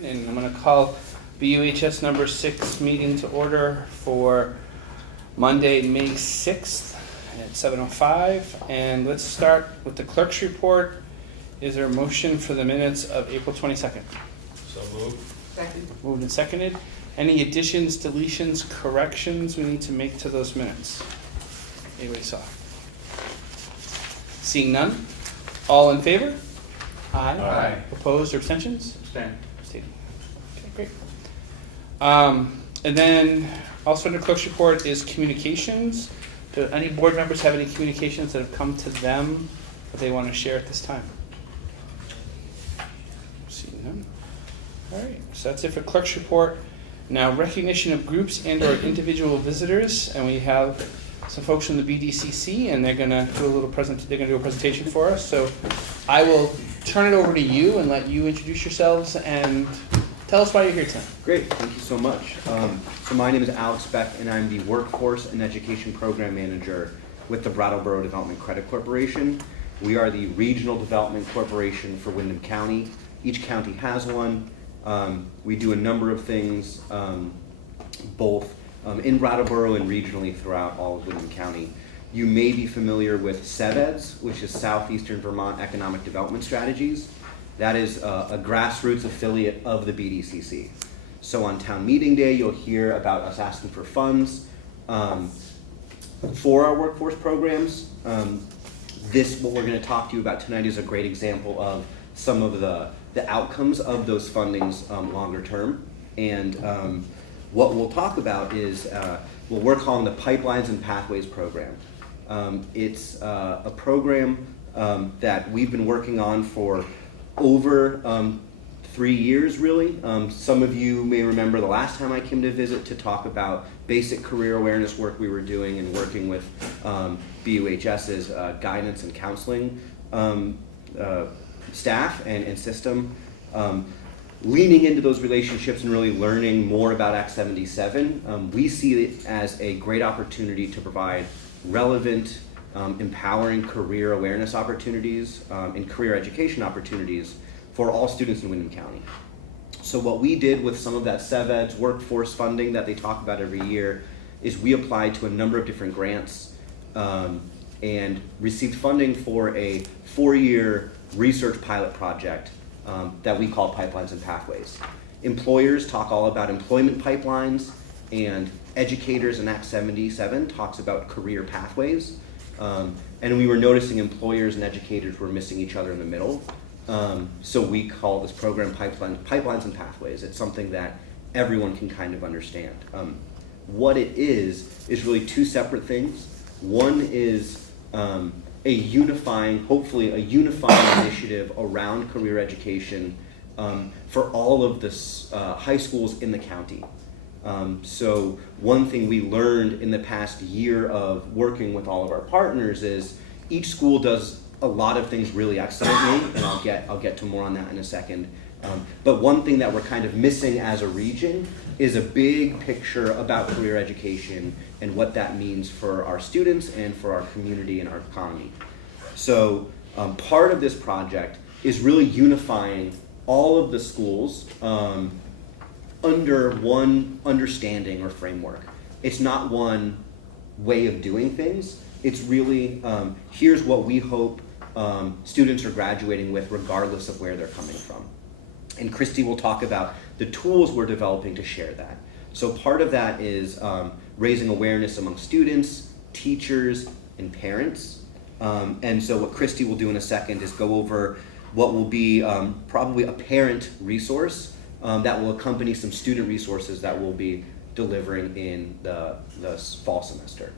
And I'm going to call BUHS number 6 meeting to order for Monday, May 6th at 7:05. And let's start with the clerk's report. Is there a motion for the minutes of April 22nd? So moved. Second. Moved and seconded. Any additions, deletions, corrections we need to make to those minutes? Anybody saw? Seeing none? All in favor? Aye. Aye. Opposed or abstentions? Abstain. Abstaining. Okay, great. And then also under clerk's report is communications. Do any board members have any communications that have come to them that they want to share at this time? Seeing none. All right, so that's it for clerk's report. Now, recognition of groups and or individual visitors, and we have some folks from the BDCC, and they're going to do a presentation for us. So I will turn it over to you and let you introduce yourselves and tell us why you're here tonight. Great, thank you so much. So my name is Alex Beck, and I'm the Workforce and Education Program Manager with the Brattleboro Development Credit Corporation. We are the regional development corporation for Windham County. Each county has one. We do a number of things, both in Brattleboro and regionally throughout all of Windham County. You may be familiar with SEVEDS, which is Southeastern Vermont Economic Development Strategies. That is a grassroots affiliate of the BDCC. So on town meeting day, you'll hear about us asking for funds for our workforce programs. What we're going to talk to you about tonight is a great example of some of the outcomes of those fundings longer term. And what we'll talk about is what we're calling the Pipelines and Pathways program. It's a program that we've been working on for over 3 years, really. Some of you may remember the last time I came to visit to talk about basic career awareness work we were doing and working with BUHS's guidance and counseling staff and system. Leaning into those relationships and really learning more about Act 77, we see it as a great opportunity to provide relevant, empowering career awareness opportunities and career education opportunities for all students in Windham County. So what we did with some of that SEVEDS workforce funding that they talk about every year is we applied to a number of different grants and received funding for a 4-year research pilot project that we call Pipelines and Pathways. Employers talk all about employment pipelines, and educators in Act 77 talks about career pathways. And we were noticing employers and educators were missing each other in the middle. So we call this program Pipelines and Pathways. It's something that everyone can kind of understand. What it is really two separate things. One is hopefully a unifying initiative around career education for all of the high schools in the county. So one thing we learned in the past year of working with all of our partners is each school does a lot of things really excellently, and I'll get to more on that in a second. But one thing that we're kind of missing as a region is a big picture about career education and what that means for our students and for our community and our economy. So part of this project is really unifying all of the schools under one understanding or framework. It's not one way of doing things. It's really, here's what we hope students are graduating with regardless of where they're coming from. And Christy will talk about the tools we're developing to share that. So part of that is raising awareness among students, teachers, and parents. And so what Christy will do in a second is go over what will be probably a parent resource that will accompany some student resources that we'll be delivering in the fall semester.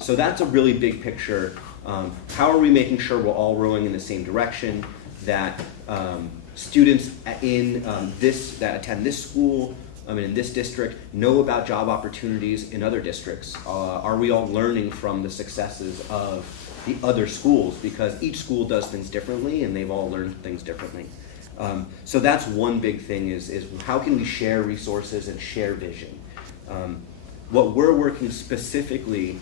So that's a really big picture. How are we making sure we're all rowing in the same direction, that students that attend this school in this district know about job opportunities in other districts? Are we all learning from the successes of the other schools? Because each school does things differently and they've all learned things differently. So that's one big thing is how can we share resources and share vision? What we're working specifically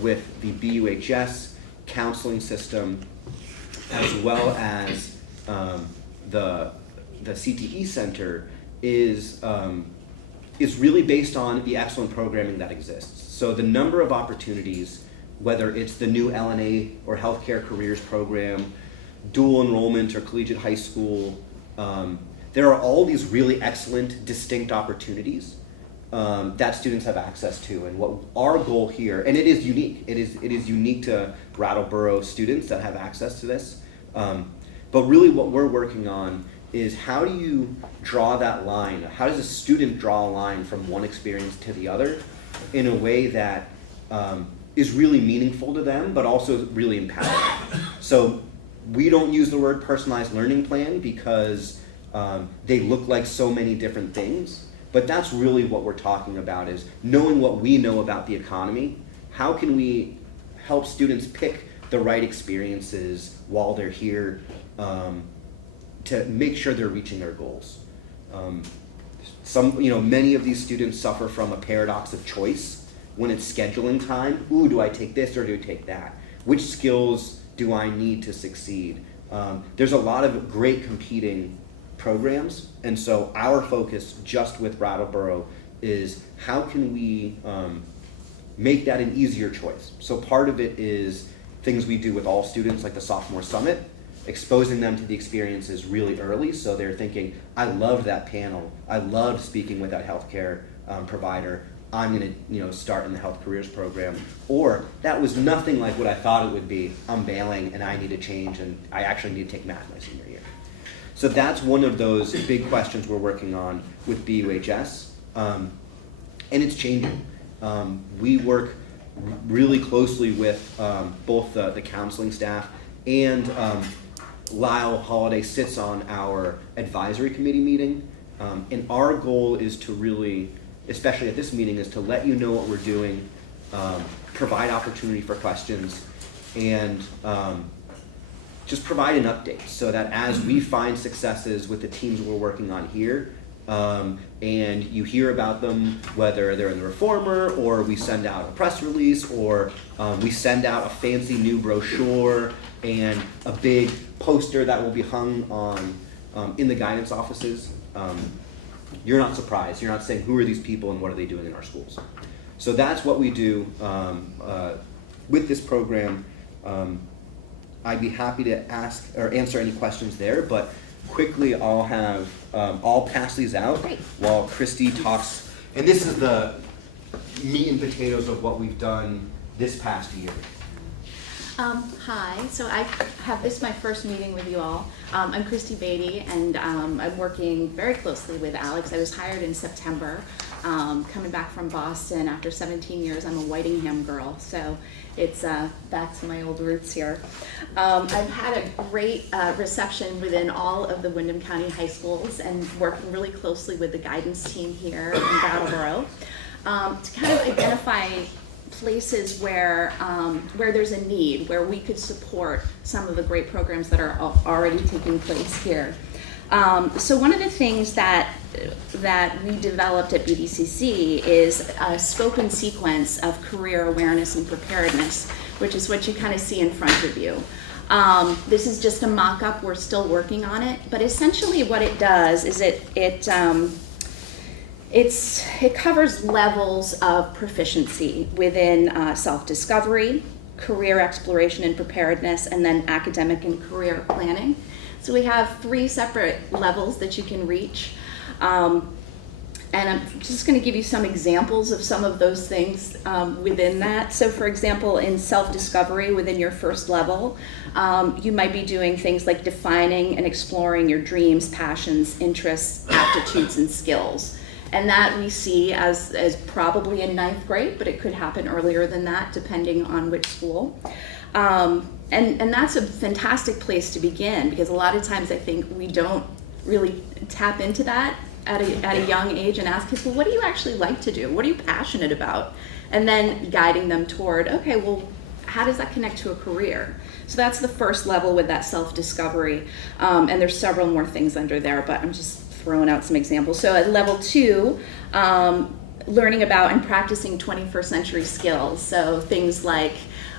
with the BUHS counseling system, as well as the the CTE Center is really based on the excellent programming that exists. So the number of opportunities, whether it's the new LNA or Healthcare Careers Program, dual enrollment or collegiate high school, there are all these really excellent, distinct opportunities that students have access to. And what our goal here, and it is unique, it is unique to Brattleboro students that have access to this, but really what we're working on is how do you draw that line? How does a student draw a line from one experience to the other in a way that is really meaningful to them, but also really empowering? So we don't use the word personalized learning plan because they look like so many different things, but that's really what we're talking about, is knowing what we know about the economy. How can we help students pick the right experiences while they're here to make sure they're reaching their goals? Many of these students suffer from a paradox of choice when it's scheduling time. Ooh, do I take this or do I take that? Which skills do I need to succeed? There's a lot of great competing programs, and so our focus just with Brattleboro is how can we make that an easier choice. So part of it is things we do with all students, like the Sophomore Summit, exposing them to the experiences really early, so they're thinking, I loved that panel, I loved speaking with that healthcare provider, I'm going to start in the health careers program, or that was nothing like what I thought it would be, I'm bailing and I need to change and I actually need to take math my senior year. So that's one of those big questions we're working on with BUHS, and it's changing. We work really closely with both the counseling staff, and Lyle Holiday sits on our advisory committee meeting, and our goal is to really, especially at this meeting, is to let you know what we're doing, provide opportunity for questions, and just provide an update so that as we find successes with the teams we're working on here, and you hear about them, whether they're in the Reformer, or we send out a press release, or we send out a fancy new brochure and a big poster that will be hung on in the guidance offices, you're not surprised. You're not saying, who are these people and what are they doing in our schools? So that's what we do with this program. I'd be happy to ask or answer any questions there, but quickly I'll pass these out while Christy talks. And this is the meat and potatoes of what we've done this past year. Hi, so this is my first meeting with you all. I'm Christy Bd, and I'm working very closely with Alex. I was hired in September, coming back from Boston after 17 years. I'm a Whitingham girl, so it's back to my old roots here. I've had a great reception within all of the Windham County high schools, and working really closely with the guidance team here in Brattleboro to kind of identify places where there's a need, where we could support some of the great programs that are already taking place here. So one of the things that we developed at BDCC is a scope and sequence of career awareness and preparedness, which is what you kind of see in front of you. This is just a mock-up, we're still working on it, but essentially what it does is it covers levels of proficiency within self-discovery, career exploration and preparedness, and then academic and career planning. So we have 3 separate levels that you can reach. And I'm just going to give you some examples of some of those things within that. So for example, in self-discovery within your first level, you might be doing things like defining and exploring your dreams, passions, interests, aptitudes, and skills. And that we see as probably in 9th grade, but it could happen earlier than that depending on which school. And that's a fantastic place to begin, because a lot of times I think we don't really tap into that at a young age and ask kids, well, what do you actually like to do? What are you passionate about? And then guiding them toward, okay, well, how does that connect to a career? So that's the first level with that self-discovery. And there's several more things under there, but I'm just throwing out some examples. So at level 2, learning about and practicing 21st century skills. So things like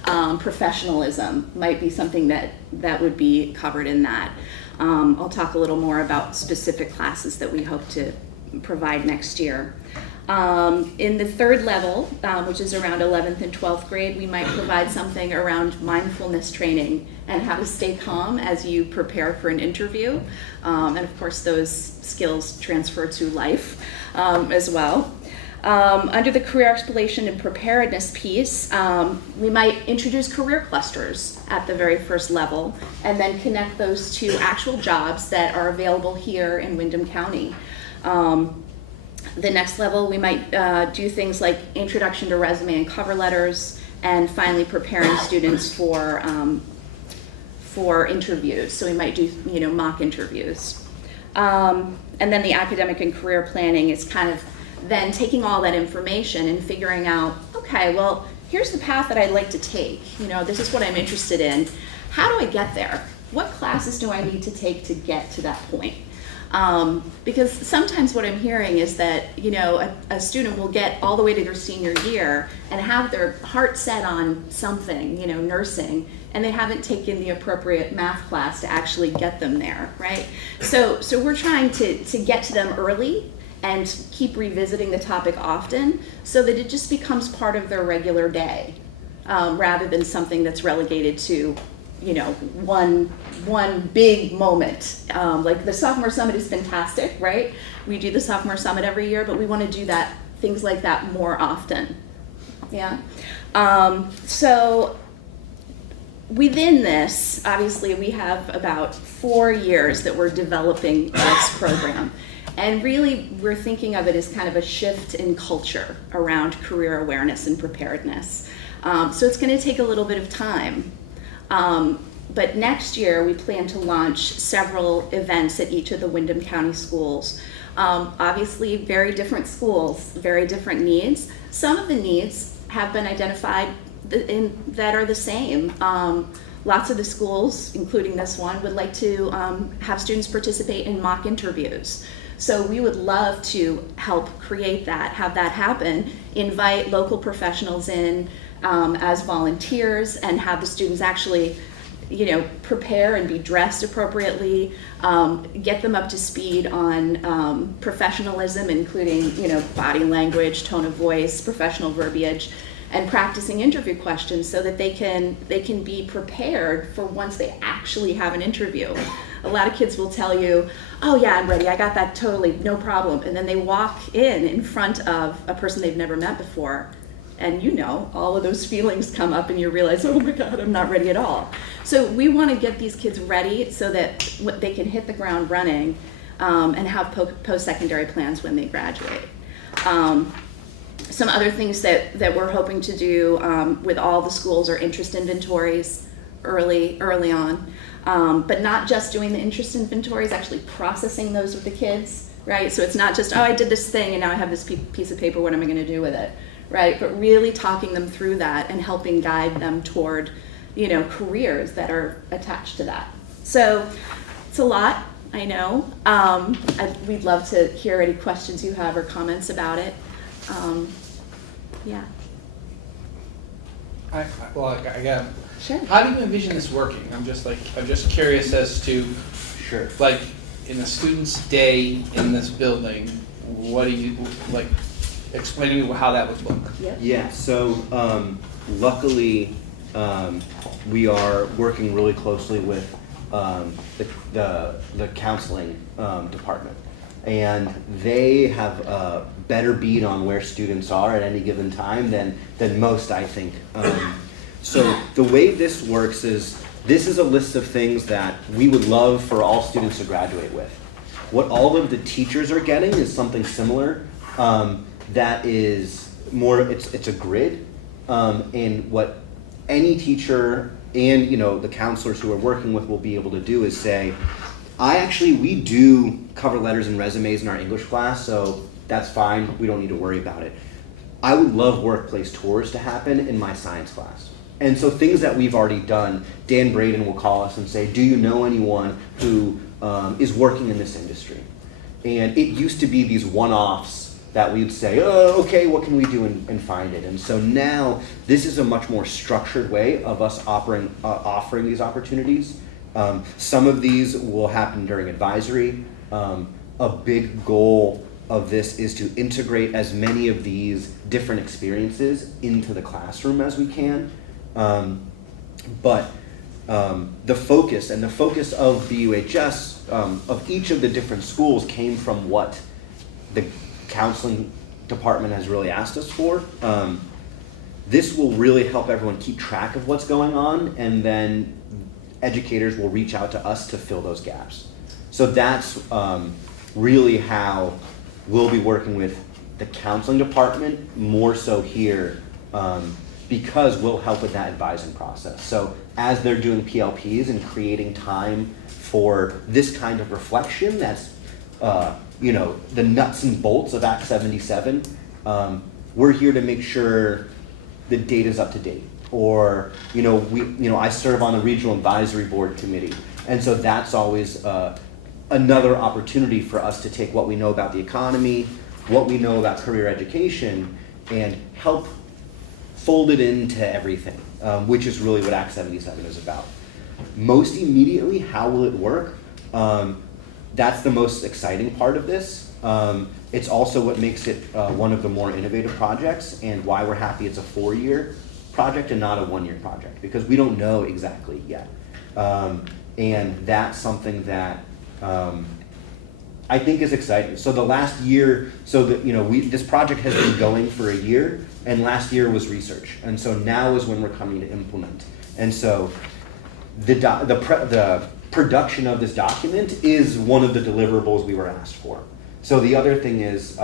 Professionalism might be something that would be covered in that. I'll talk a little more about specific classes that we hope to provide next year. In the third level, which is around 11th and 12th grade, we might provide something around mindfulness training and how to stay calm as you prepare for an interview. And of course, those skills transfer to life as well. Under the career exploration and preparedness piece, we might introduce career clusters at the very first level and then connect those to actual jobs that are available here in Windham County. The next level, we might do things like introduction to resume and cover letters, and finally preparing students for interviews. So we might do mock interviews. And then the academic and career planning is kind of then taking all that information and figuring out, okay, well, here's the path that I'd like to take. This is what I'm interested in. How do I get there? What classes do I need to take to get to that point? Because sometimes what I'm hearing is that, a student will get all the way to their senior year and have their heart set on something, nursing, and they haven't taken the appropriate math class to actually get them there, right? So we're trying to get to them early and keep revisiting the topic often so that it just becomes part of their regular day, rather than something that's relegated to one big moment. Like the Sophomore Summit is fantastic, right? We do the Sophomore Summit every year, but we want to do things like that more often. Yeah. So within this, obviously, we have about 4 years that we're developing this program. And really, we're thinking of it as kind of a shift in culture around career awareness and preparedness. So it's going to take a little bit of time. But next year, we plan to launch several events at each of the Windham County schools. Obviously, very different schools, very different needs. Some of the needs have been identified that are the same. Lots of the schools, including this one, would like to have students participate in mock interviews. So we would love to help create that, have that happen, invite local professionals in as volunteers, and have the students actually prepare and be dressed appropriately, get them up to speed on professionalism, including, body language, tone of voice, professional verbiage, and practicing interview questions so that they can be prepared for once they actually have an interview. A lot of kids will tell you, oh yeah, I'm ready, I got that totally, no problem. And then they walk in front of a person they've never met before, and all of those feelings come up and you realize, oh my God, I'm not ready at all. So we want to get these kids ready so that they can hit the ground running and have post-secondary plans when they graduate. Some other things that we're hoping to do with all the schools are interest inventories early on, but not just doing the interest inventories, actually processing those with the kids, right? So it's not just, oh, I did this thing and now I have this piece of paper, what am I going to do with it? Right, but really talking them through that and helping guide them toward, careers that are attached to that. So it's a lot, I know. We'd love to hear any questions you have or comments about it. Yeah. I got. Sure. How do you envision this working? I'm just curious as to, Sure. like, in a student's day in this building, what do you like? Explain to me how that would look. Yep. Yeah, so luckily we are working really closely with the counseling department, and they have a better beat on where students are at any given time than most, I think. So the way this works is, this is a list of things that we would love for all students to graduate with. What all of the teachers are getting is something similar. That is more, it's a grid, and what any teacher and the counselors who are working with will be able to do is say, we do cover letters and resumes in our English class, so that's fine, we don't need to worry about it. I would love workplace tours to happen in my science class. And so things that we've already done, Dan Braden will call us and say, do you know anyone who is working in this industry? And it used to be these one-offs that we'd say, oh, okay, what can we do and find it? And so now this is a much more structured way of us offering these opportunities. Some of these will happen during advisory. A big goal of this is to integrate as many of these different experiences into the classroom as we can. But the focus of BUHS, of each of the different schools, came from what the counseling department has really asked us for. This will really help everyone keep track of what's going on, and then educators will reach out to us to fill those gaps. So that's really how we'll be working with the counseling department more so here, because we'll help with that advising process. So as they're doing PLPs and creating time for this kind of reflection, that's the nuts and bolts of Act 77, we're here to make sure the data's up to date. Or I serve on the regional advisory board committee, and so that's always another opportunity for us to take what we know about the economy, what we know about career education, and help fold it into everything, which is really what Act 77 is about. Most immediately, how will it work? That's the most exciting part of this. It's also what makes it one of the more innovative projects, and why we're happy it's a 4-year project and not a 1-year project, because we don't know exactly yet. And that's something that I think is exciting. So the last year, this project has been going for a year, and last year was research, and so now is when we're coming to implement. And so the production of this document is one of the deliverables we were asked for. So the other thing is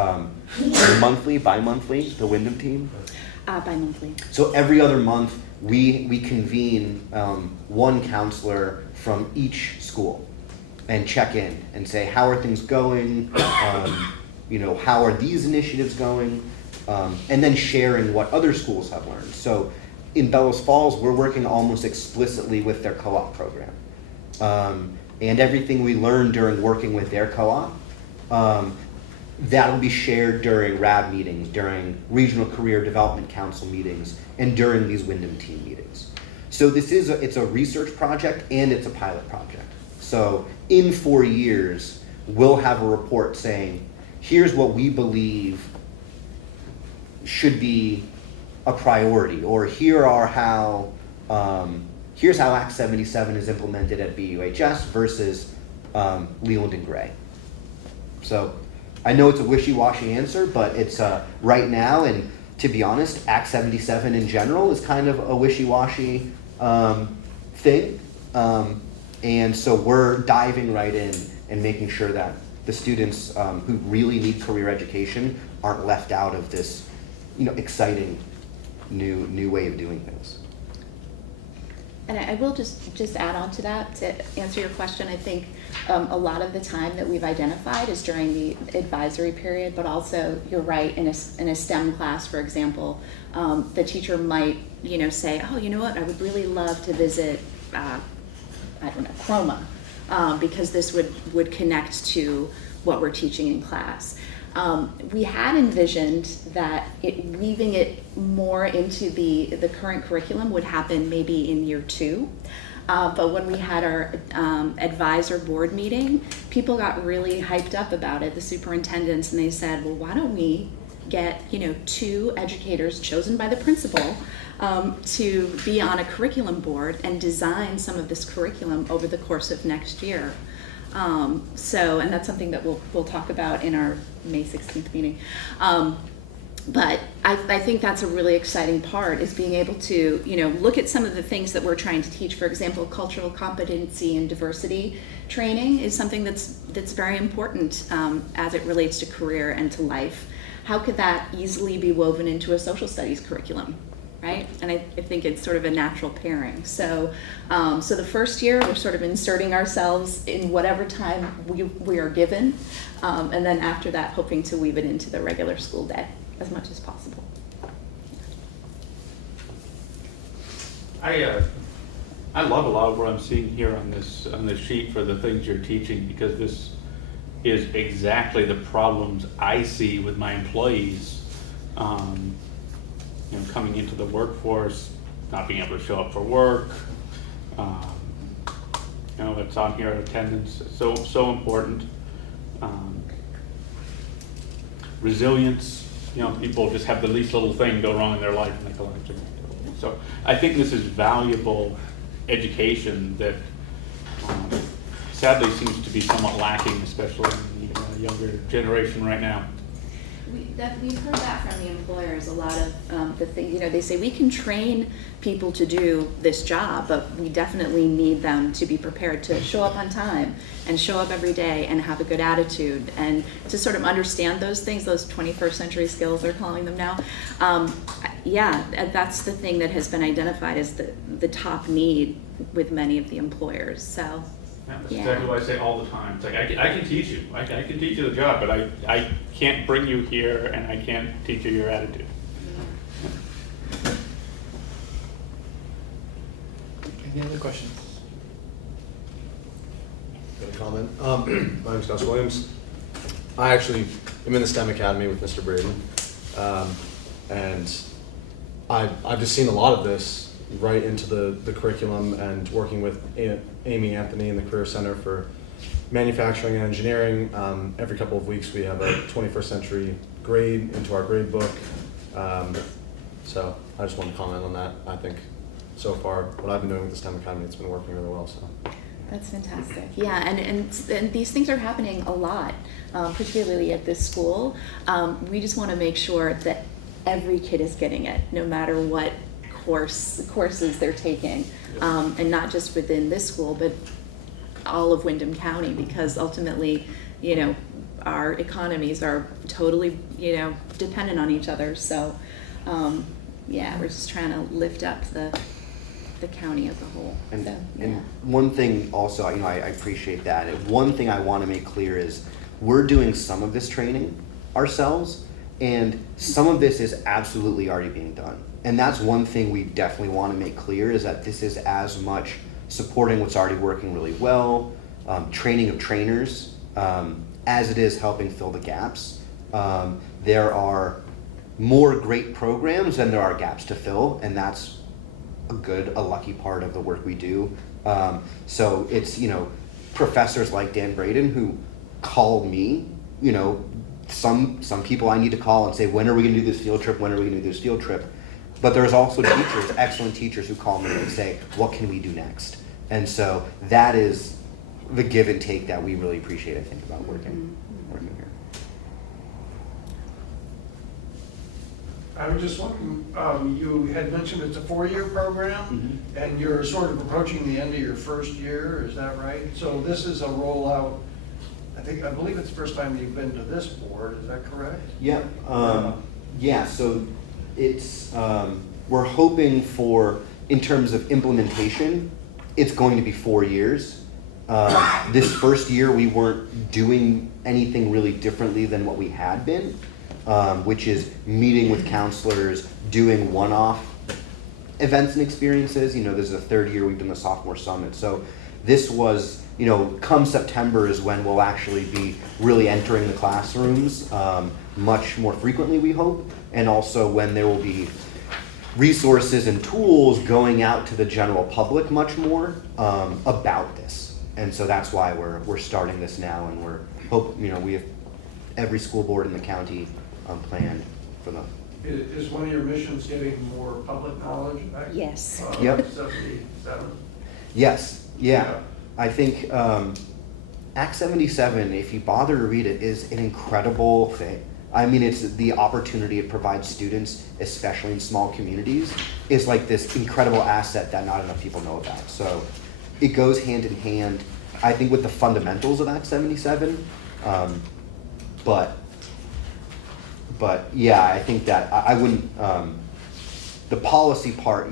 monthly, bi-monthly, the Wyndham team? Bi-monthly. So every other month, we convene one counselor from each school and check in and say, how are things going? How are these initiatives going? And then sharing what other schools have learned. So in Bellows Falls, we're working almost explicitly with their co-op program. And everything we learned during working with their co-op, that'll be shared during RAB meetings, during Regional Career Development Council meetings, and during these Wyndham team meetings. So it's a research project and it's a pilot project. So in 4 years, we'll have a report saying, here's what we believe should be a priority, or here's how Act 77 is implemented at BUHS versus Leland and Gray. So I know it's a wishy-washy answer, but it's right now, and to be honest, Act 77 in general is kind of a wishy-washy thing. And so we're diving right in and making sure that the students who really need career education aren't left out of this, exciting new way of doing things. And I will just add on to that to answer your question. I think a lot of the time that we've identified is during the advisory period, but also you're right, in a STEM class, for example, the teacher might say, oh, you know what, I would really love to visit Chroma, because this would connect to what we're teaching in class. We had envisioned that weaving it more into the current curriculum would happen maybe in year 2. But when we had our advisor board meeting, people got really hyped up about it, the superintendents, and they said, well, why don't we get 2 educators chosen by the principal to be on a curriculum board and design some of this curriculum over the course of next year. And that's something that we'll talk about in our May 16th meeting. But I think that's a really exciting part, is being able to look at some of the things that we're trying to teach. For example, cultural competency and diversity training is something that's very important as it relates to career and to life. How could that easily be woven into a social studies curriculum? Right? And I think it's sort of a natural pairing. So the first year, we're sort of inserting ourselves in whatever time we are given. And then after that, hoping to weave it into the regular school day as much as possible. I love a lot of what I'm seeing here on this sheet for the things you're teaching, because is exactly the problems I see with my employees, coming into the workforce, not being able to show up for work. It's on here, attendance, so important. Resilience, people just have the least little thing go wrong in their life and they collapse. So I think this is valuable education that sadly seems to be somewhat lacking, especially in the younger generation right now. We've heard that from the employers, a lot of the things, they say we can train people to do this job, but we definitely need them to be prepared to show up on time and show up every day and have a good attitude and to sort of understand those things, those 21st century skills they're calling them now. That's the thing that has been identified as the top need with many of the employers, so. That's exactly what I say all the time. It's like, I can teach you. I can teach you the job, but I can't bring you here and I can't teach you your attitude. Any other questions? Got a comment. My name's Gus Williams. I actually am in the STEM Academy with Mr. Braden. And I've just seen a lot of this right into the curriculum, and working with Amy Anthony in the Career Center for Manufacturing and Engineering. Every couple of weeks we have a 21st century grade into our grade book. So I just want to comment on that. I think so far what I've been doing with the STEM Academy, it's been working really well. So That's fantastic. Yeah, and these things are happening a lot, particularly at this school. We just want to make sure that every kid is getting it, no matter what courses they're taking, and not just within this school, but all of Windham County, because ultimately, our economies are totally, dependent on each other. So, we're just trying to lift up the county as a whole. And one thing also, I appreciate that. One thing I want to make clear is we're doing some of this training ourselves, and some of this is absolutely already being done. And that's one thing we definitely want to make clear, is that this is as much supporting what's already working really well, training of trainers, as it is helping fill the gaps. There are more great programs than there are gaps to fill, and that's a lucky part of the work we do. So it's, professors like Dan Braden who call me, some people I need to call and say, when are we going to do this field trip? When are we going to do this field trip? But there's also teachers, excellent teachers, who call me and say, what can we do next? And so that is the give and take that we really appreciate, I think, about working here. I was just wondering, you had mentioned it's a 4-year program, and you're sort of approaching the end of your first year, is that right? So this is a rollout, I believe it's the first time you've been to this board, is that correct? Yeah. So it's, we're hoping for, in terms of implementation, it's going to be 4 years. This first year we weren't doing anything really differently than what we had been, which is meeting with counselors, doing one-off events and experiences. This is the 3rd year we've done the sophomore summit. So this was, come September is when we'll actually be really entering the classrooms much more frequently, we hope, and also when there will be resources and tools going out to the general public much more about this. And so that's why we're starting this now, and we have every school board in the county planned for them. Is one of your missions getting more public knowledge? Yes. Yep. 77? Yes, yeah. I think Act 77, if you bother to read it, is an incredible thing. I mean, it's the opportunity it provides students, especially in small communities, is like this incredible asset that not enough people know about. So it goes hand in hand, I think, with the fundamentals of Act 77. But yeah, I think that I wouldn't, the policy part,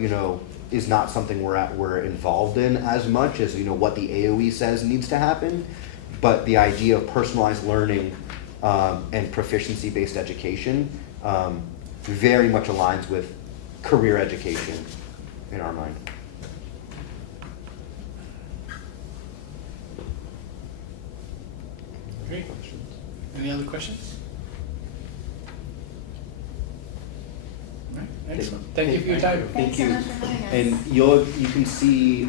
is not something we're involved in as much as, what the AOE says needs to happen. But the idea of personalized learning and proficiency-based education very much aligns with career education in our mind. Great. Any other questions? All right, excellent. Thank you for your time. Thanks so much for having us. And you can see,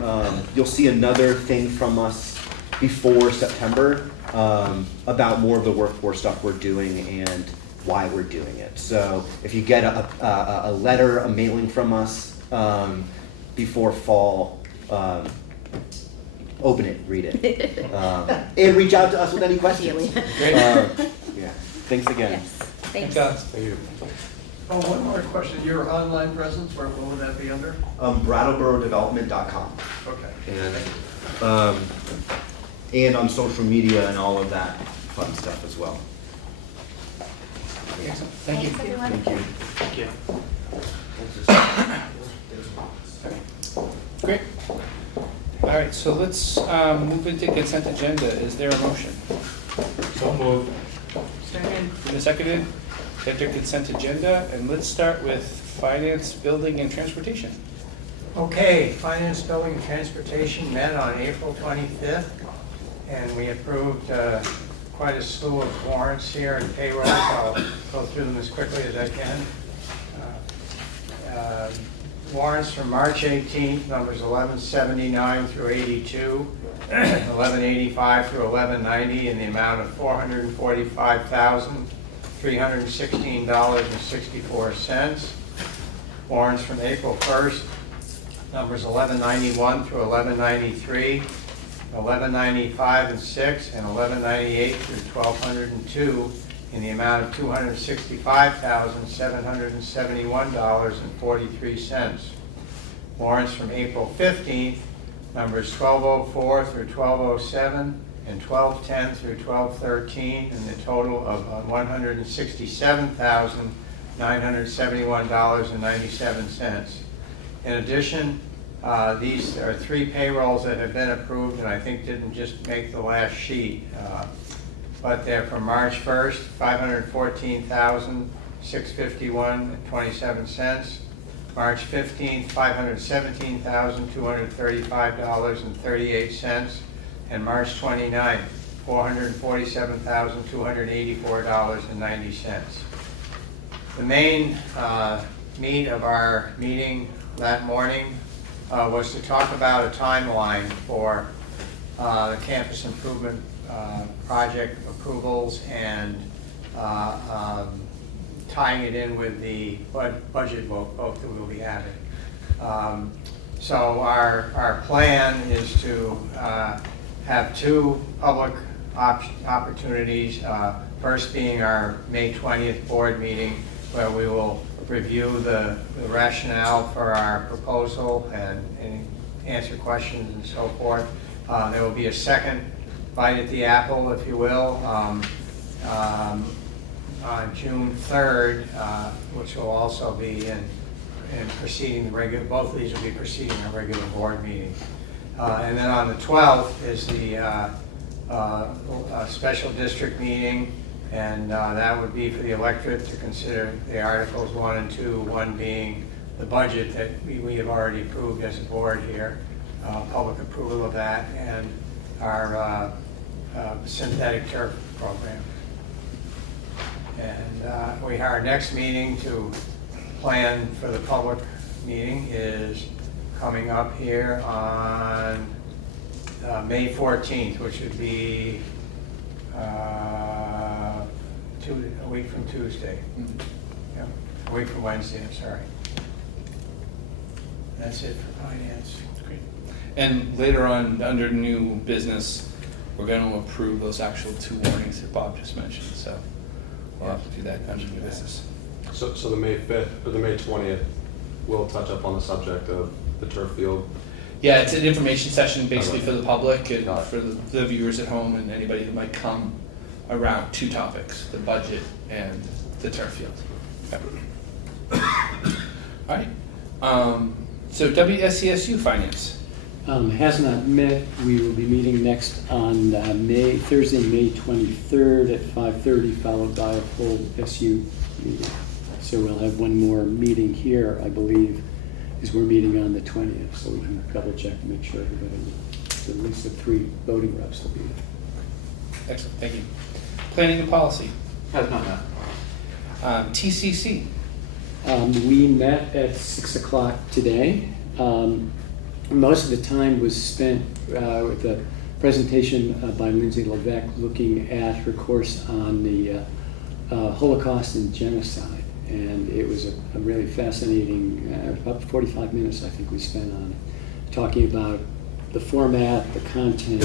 you'll see another thing from us before September about more of the workforce stuff we're doing and why we're doing it. So if you get a letter, a mailing from us before fall, open it, read it, and reach out to us with any questions. Great. Yeah. Thanks again. Yes, thanks. Thanks. Thank you. Oh, one more question. Your online presence, what would that be under? BrattleboroDevelopment.com. Okay. And on social media and all of that fun stuff as well. Excellent. Thank you. Thanks, everyone. Thank you. Thank you. Great. All right, so let's move into consent agenda. Is there a motion? So moved. Been seconded to enter consent agenda, and let's start with finance, building, and transportation. Okay, Finance, Building, and Transportation met on April 25th, and we approved quite a slew of warrants here and payrolls. I'll go through them as quickly as I can. Warrants from March 18th, numbers 1179 through 82, 1185 through 1190, in the amount of $445,316.64. Warrants from April 1st, numbers 1191 through 1193, 1195 and 6, and 1198 through 1202, in the amount of $265,771.43. Warrants from April 15th, numbers 1204 through 1207, and 1210 through 1213, in the total of $167,971.97. In addition, these are 3 payrolls that have been approved and I think didn't just make the last sheet. But they're from March 1st, $514,651.27. March 15th, $517,235.38. And March 29th, $447,284.90. The main meat of our meeting that morning was to talk about a timeline for the campus improvement project approvals and tying it in with the budget vote that we'll be having. So our plan is to have 2 public opportunities, first being our May 20th board meeting, where we will review the rationale for our proposal and answer questions and so forth. There will be a second bite at the apple, if you will, on June 3rd, which will also be in preceding the regular, both of these will be preceding a regular board meeting. And then on the 12th is the special district meeting, and that would be for the electorate to consider the Articles 1 and 2, 1 being the budget that we have already approved as a board here, public approval of that, and our synthetic turf program. And our next meeting to plan for the public meeting is coming up here on May 14th, which would be a week from Tuesday. Yeah, a week from Wednesday, I'm sorry. That's it for finance. Great. And later on, under new business, we're going to approve those actual 2 warnings that Bob just mentioned, so we'll have to do that under new business. So the May 5th or the May 20th, we'll touch up on the subject of the turf field. Yeah, it's an information session basically Okay. for the public and Got it. for the viewers at home and anybody who might come around 2 topics, the budget and the turf field. Okay. All right. So WSESU finance. Has not met. We will be meeting next on Thursday, May 23rd at 5:30, followed by a full SU meeting. So we'll have one more meeting here, I believe, because we're meeting on the 20th, so we can double check and make sure everybody, at least the 3 voting reps will be there. Excellent, thank you. Planning and policy. Has not met. TCC. We met at 6 o'clock today. Most of the time was spent with a presentation by Lindsay Levesque looking at her course on the Holocaust and genocide. And it was a really fascinating, about 45 minutes I think we spent on it, talking about the format, the content,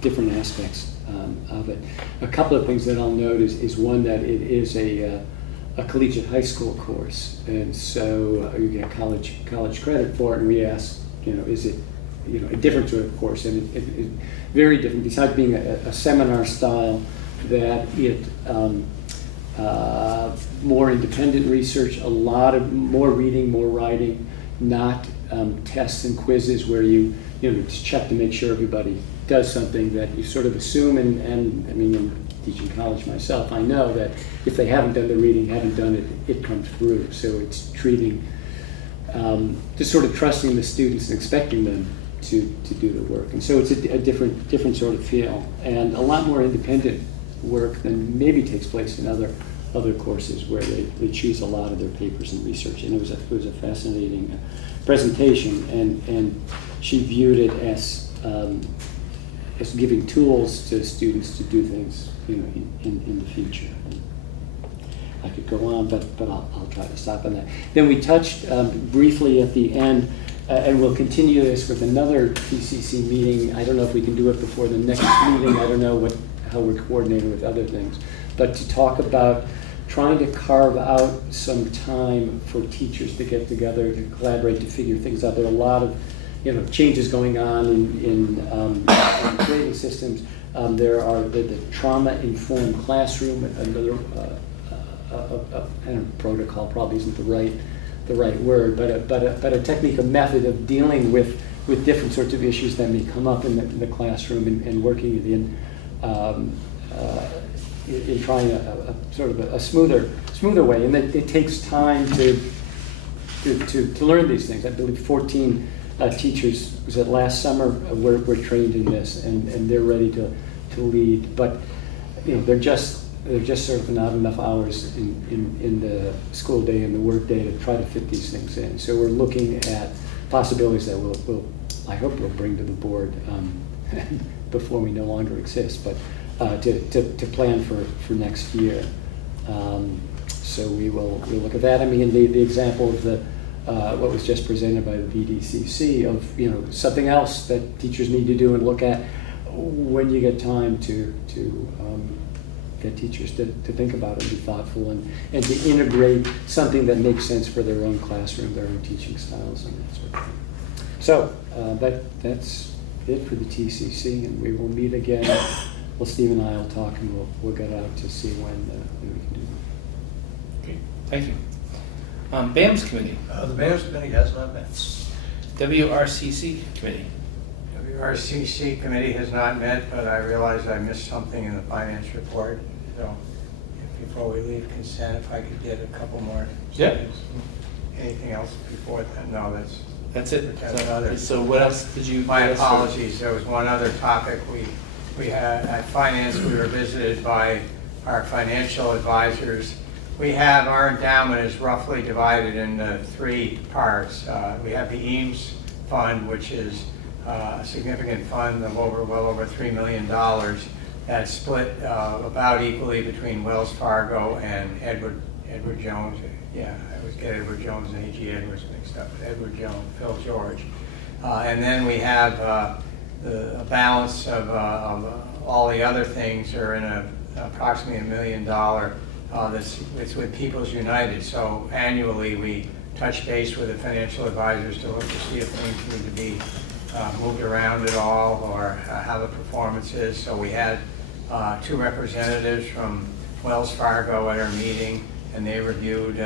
different aspects of it. A couple of things that I'll note is one, that it is a collegiate high school course, and so you get college credit for it. And we asked, is it a different sort of course, and it very different. Besides being a seminar style, that it more independent research, a lot of more reading, more writing, not tests and quizzes where you just check to make sure everybody does something that you sort of assume. And I mean, in teaching college myself, I know that if they haven't done the reading, haven't done it, it comes through. So it's treating, just sort of trusting the students and expecting them to do the work. And so it's a different sort of feel, and a lot more independent work than maybe takes place in other courses where they choose a lot of their papers and research. And it was a fascinating presentation, and she viewed it as giving tools to students to do things in the future. And I could go on, but I'll try to stop on that. Then we touched briefly at the end, and we'll continue this with another TCC meeting. I don't know if we can do it before the next meeting. I don't know how we're coordinating with other things, but to talk about trying to carve out some time for teachers to get together, to collaborate, to figure things out. There are a lot of changes going on in grading systems. There are the trauma-informed classroom, another protocol probably isn't the right word, but a technique, a method of dealing with different sorts of issues that may come up in the classroom, and working it in trying a sort of a smoother way. And it takes time to learn these things. I believe 14 teachers, was it last summer, were trained in this, and they're ready to lead. But they're just sort of not enough hours in the school day and the work day to try to fit these things in. So we're looking at possibilities that I hope we'll bring to the board before we no longer exist, but to plan for next year. So we'll look at that. I mean, the example of what was just presented by the BDCC of something else that teachers need to do and look at when you get time to get teachers to think about and be thoughtful, and to integrate something that makes sense for their own classroom, their own teaching styles, and that sort of thing. So that's it for the TCC, and we will meet again. Well, Steve and I will talk, and we'll get out to see when we can do that. Okay, thank you. BAMS committee. The BAMS committee has not met. WRCC committee. WRCC committee has not met, but I realized I missed something in the finance report. So before we leave consent, if I could get a couple more seconds. Anything else before that? No, that's it. Another. So what else did you? My apologies. There was one other topic we had at finance. We were visited by our financial advisors. Our endowment is roughly divided into three parts. We have the Eames fund, which is a significant fund of well over $3 million. That's split about equally between Wells Fargo and Edward Jones. Yeah, I always get Edward Jones and A.G. Edwards mixed up. Edward Jones, Phil George. And then we have a balance of all the other things are in approximately $1 million. It's with People's United. So annually we touch base with the financial advisors to look to see if things need to be moved around at all, or how the performance is. So we had two representatives from Wells Fargo at our meeting, and they reviewed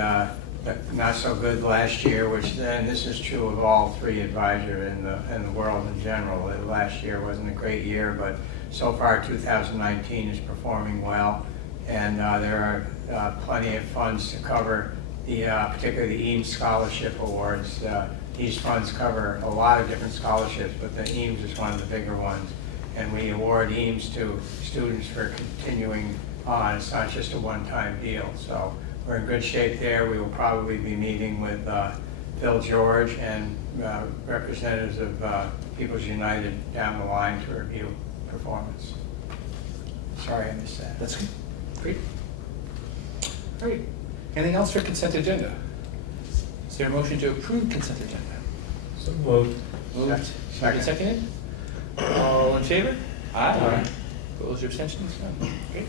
not so good last year, and this is true of all three advisors in the world in general. Last year wasn't a great year, but so far 2019 is performing well, and there are plenty of funds to cover particularly the Eames Scholarship Awards. These funds cover a lot of different scholarships, but the Eames is one of the bigger ones. and we award EAMS to students for continuing on. It's not just a one-time deal. So we're in good shape there. We will probably be meeting with Phil George and representatives of People's United down the line to review performance. Sorry I missed that. That's good. Great. All right. Anything else for consent agenda? Is there a motion to approve consent agenda? So moved. Moved. Second. Seconded. All in favor? Aye. Opposed or abstentions? None. Great.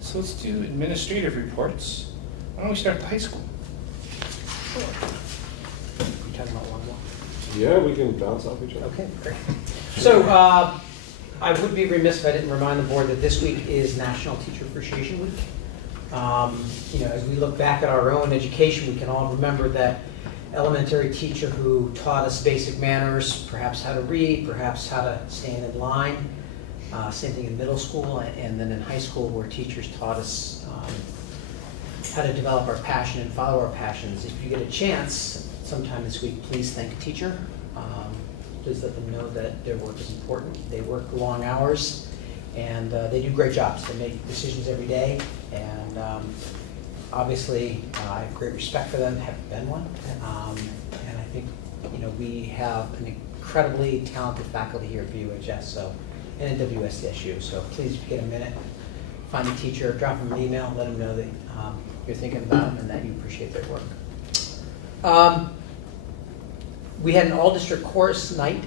So let's do administrative reports. Why don't we start at the high school? We talking about one more? Yeah, we can bounce off each other. Okay, great. So I would be remiss if I didn't remind the board that this week is National Teacher Appreciation Week. As we look back at our own education, we can all remember that elementary teacher who taught us basic manners, perhaps how to read, perhaps how to stand in line. Same thing in middle school and then in high school, where teachers taught us how to develop our passion and follow our passions. If you get a chance sometime this week, please thank a teacher. Please let them know that their work is important. They work long hours, and they do great jobs. They make decisions every day, and obviously I have great respect for them, have been one, and I think we have an incredibly talented faculty here at BUHS, and at WSESU. So please, if you get a minute, find a teacher, drop them an email, let them know that you're thinking about them and that you appreciate their work. We had an all-district chorus night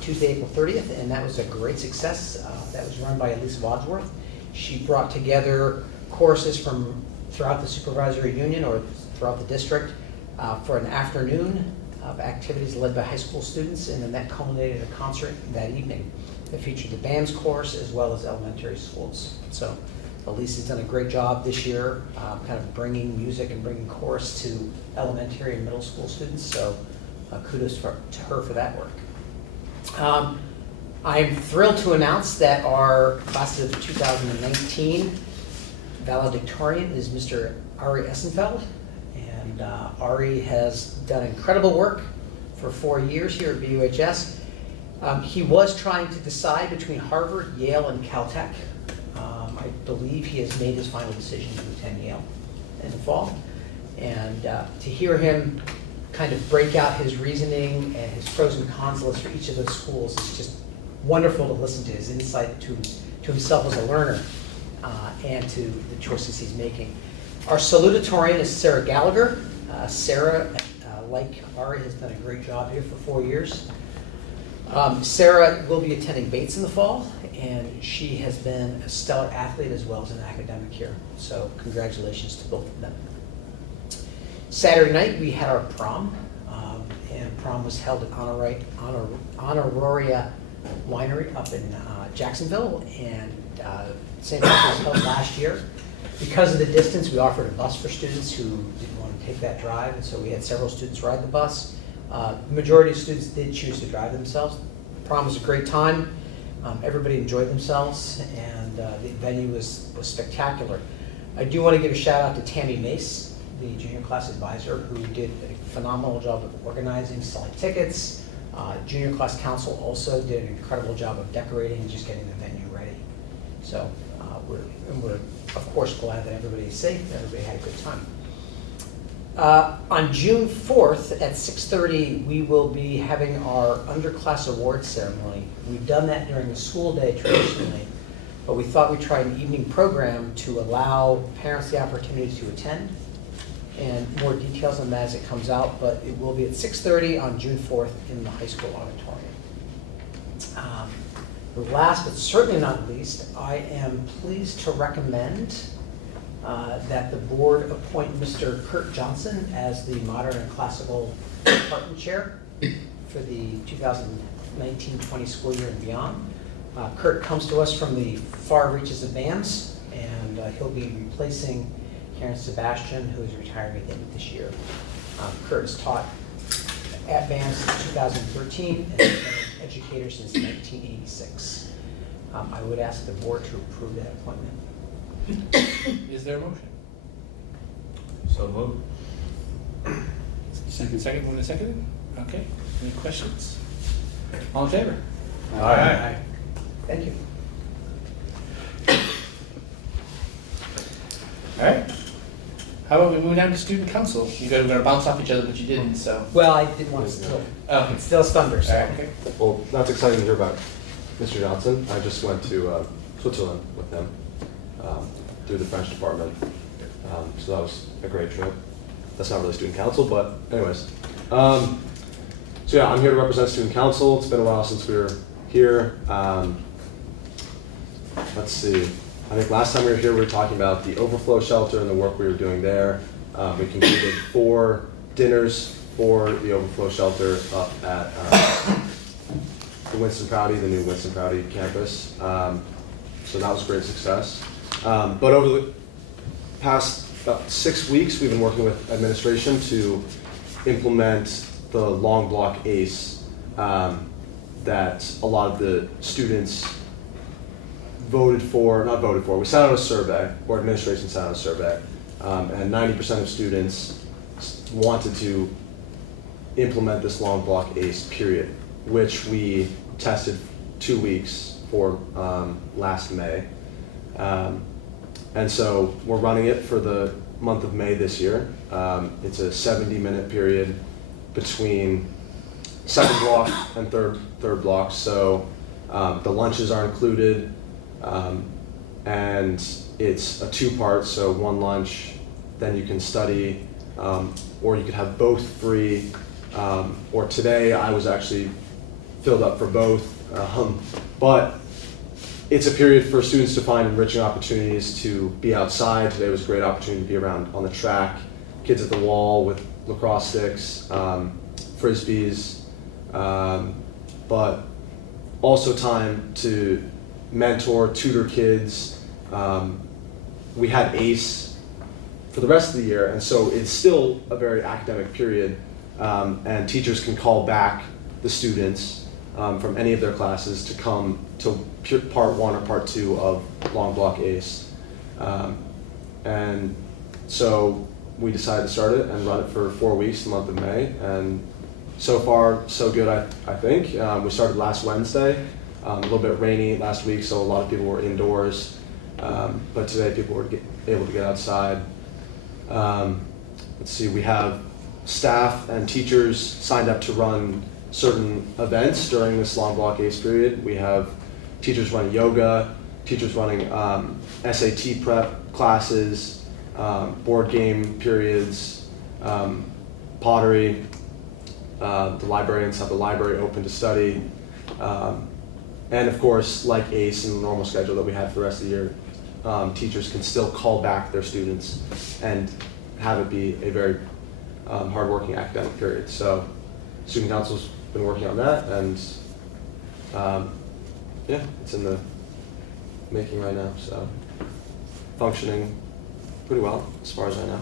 Tuesday, April 30th, and that was a great success. That was run by Elise Wadsworth. She brought together choruses from throughout the supervisory union or throughout the district for an afternoon of activities led by high school students, and then that culminated in a concert that evening that featured the BAMS chorus as well as elementary schools. So Elise has done a great job this year kind of bringing music and bringing chorus to elementary and middle school students, so kudos to her for that work. I am thrilled to announce that our class of 2019 valedictorian is Mr. Ari Essenfeld, and Ari has done incredible work for 4 years here at BUHS. He was trying to decide between Harvard, Yale, and Caltech. I believe he has made his final decision to attend Yale in the fall. And to hear him kind of break out his reasoning and his pros and cons list for each of those schools is just wonderful to listen to, his insight to himself as a learner and to the choices he's making. Our salutatorian is Sarah Gallagher. Sarah, like Ari, has done a great job here for 4 years. Sarah will be attending Bates in the fall, and she has been a stellar athlete as well as an academic here. So congratulations to both of them. Saturday night we had our prom, and prom was held at Honoraria Winery up in Jacksonville, and same thing was held last year. Because of the distance, we offered a bus for students who didn't want to take that drive, and so we had several students ride the bus. The majority of students did choose to drive themselves. Prom was a great time. Everybody enjoyed themselves, and the venue was spectacular. I do want to give a shout out to Tammy Mace, the junior class advisor, who did a phenomenal job of organizing, selling tickets. Junior class council also did an incredible job of decorating and just getting the venue ready. So we're of course glad that everybody is safe and everybody had a good time. On June 4th at 6:30, we will be having our underclass awards ceremony. We've done that during the school day traditionally, but we thought we'd try an evening program to allow parents the opportunity to attend, and more details on that as it comes out, but it will be at 6:30 on June 4th in the high school auditorium. Last but certainly not least, I am pleased to recommend that the board appoint Mr. Kurt Johnson as the Modern and Classical Department Chair for the 2019-20 school year and beyond. Kurt comes to us from the far reaches of BAMS, and he'll be replacing Karen Sebastian, who is retiring at the end of this year. Kurt has taught at BAMS since 2013 and has been an educator since 1986. I would ask the board to approve that appointment. Is there a motion? So moved. Second, one seconded? Okay, any questions? All in favor? Aye. Thank you. All right. How about we move down to student council? You guys were gonna bounce off each other, but you didn't, so. Well, I didn't want to steal. Oh, It's still thunder, all so. right, okay. Well, that's exciting to hear about Mr. Johnson. I just went to Switzerland with him through the French department. So that was a great trip. That's not really student council, but anyways. So yeah, I'm here to represent student council. It's been a while since we were here. Let's see. I think last time we were here, we were talking about the overflow shelter and the work we were doing there. We completed 4 dinners for the overflow shelter up at the Winston Prouty, the new Winston Prouty campus. So that was a great success. But over the past about 6 weeks, we've been working with administration to implement the long block ACE that a lot of the students we sent out a survey, or administration sent out a survey, and 90% of students wanted to implement this long block ACE period, which we tested 2 weeks for last May. And so we're running it for the month of May this year. It's a 70-minute period between second block and third block. So the lunches are included, and it's a 2-part, so 1 lunch, then you can study, or you could have both free, or today I was actually filled up for both, but it's a period for students to find enriching opportunities to be outside. Today was a great opportunity to be around on the track, kids at the wall with lacrosse sticks, frisbees, but also time to mentor, tutor kids. We had ACE for the rest of the year, and so it's still a very academic period, and teachers can call back the students from any of their classes to come to part 1 or part 2 of long block ACE. And so we decided to start it and run it for 4 weeks, the month of May, and so far so good, I think. We started last Wednesday, a little bit rainy last week, so a lot of people were indoors, but today people were able to get outside. Let's see, we have staff and teachers signed up to run certain events during this long block ACE period. We have teachers running yoga, teachers running SAT prep classes, board game periods, pottery. The librarians have the library open to study. And of course, like ACE and the normal schedule that we had for the rest of the year, teachers can still call back their students and have it be a very hardworking academic period. So student council's been working on that, and yeah, it's in the making right now, so functioning pretty well as far as I know.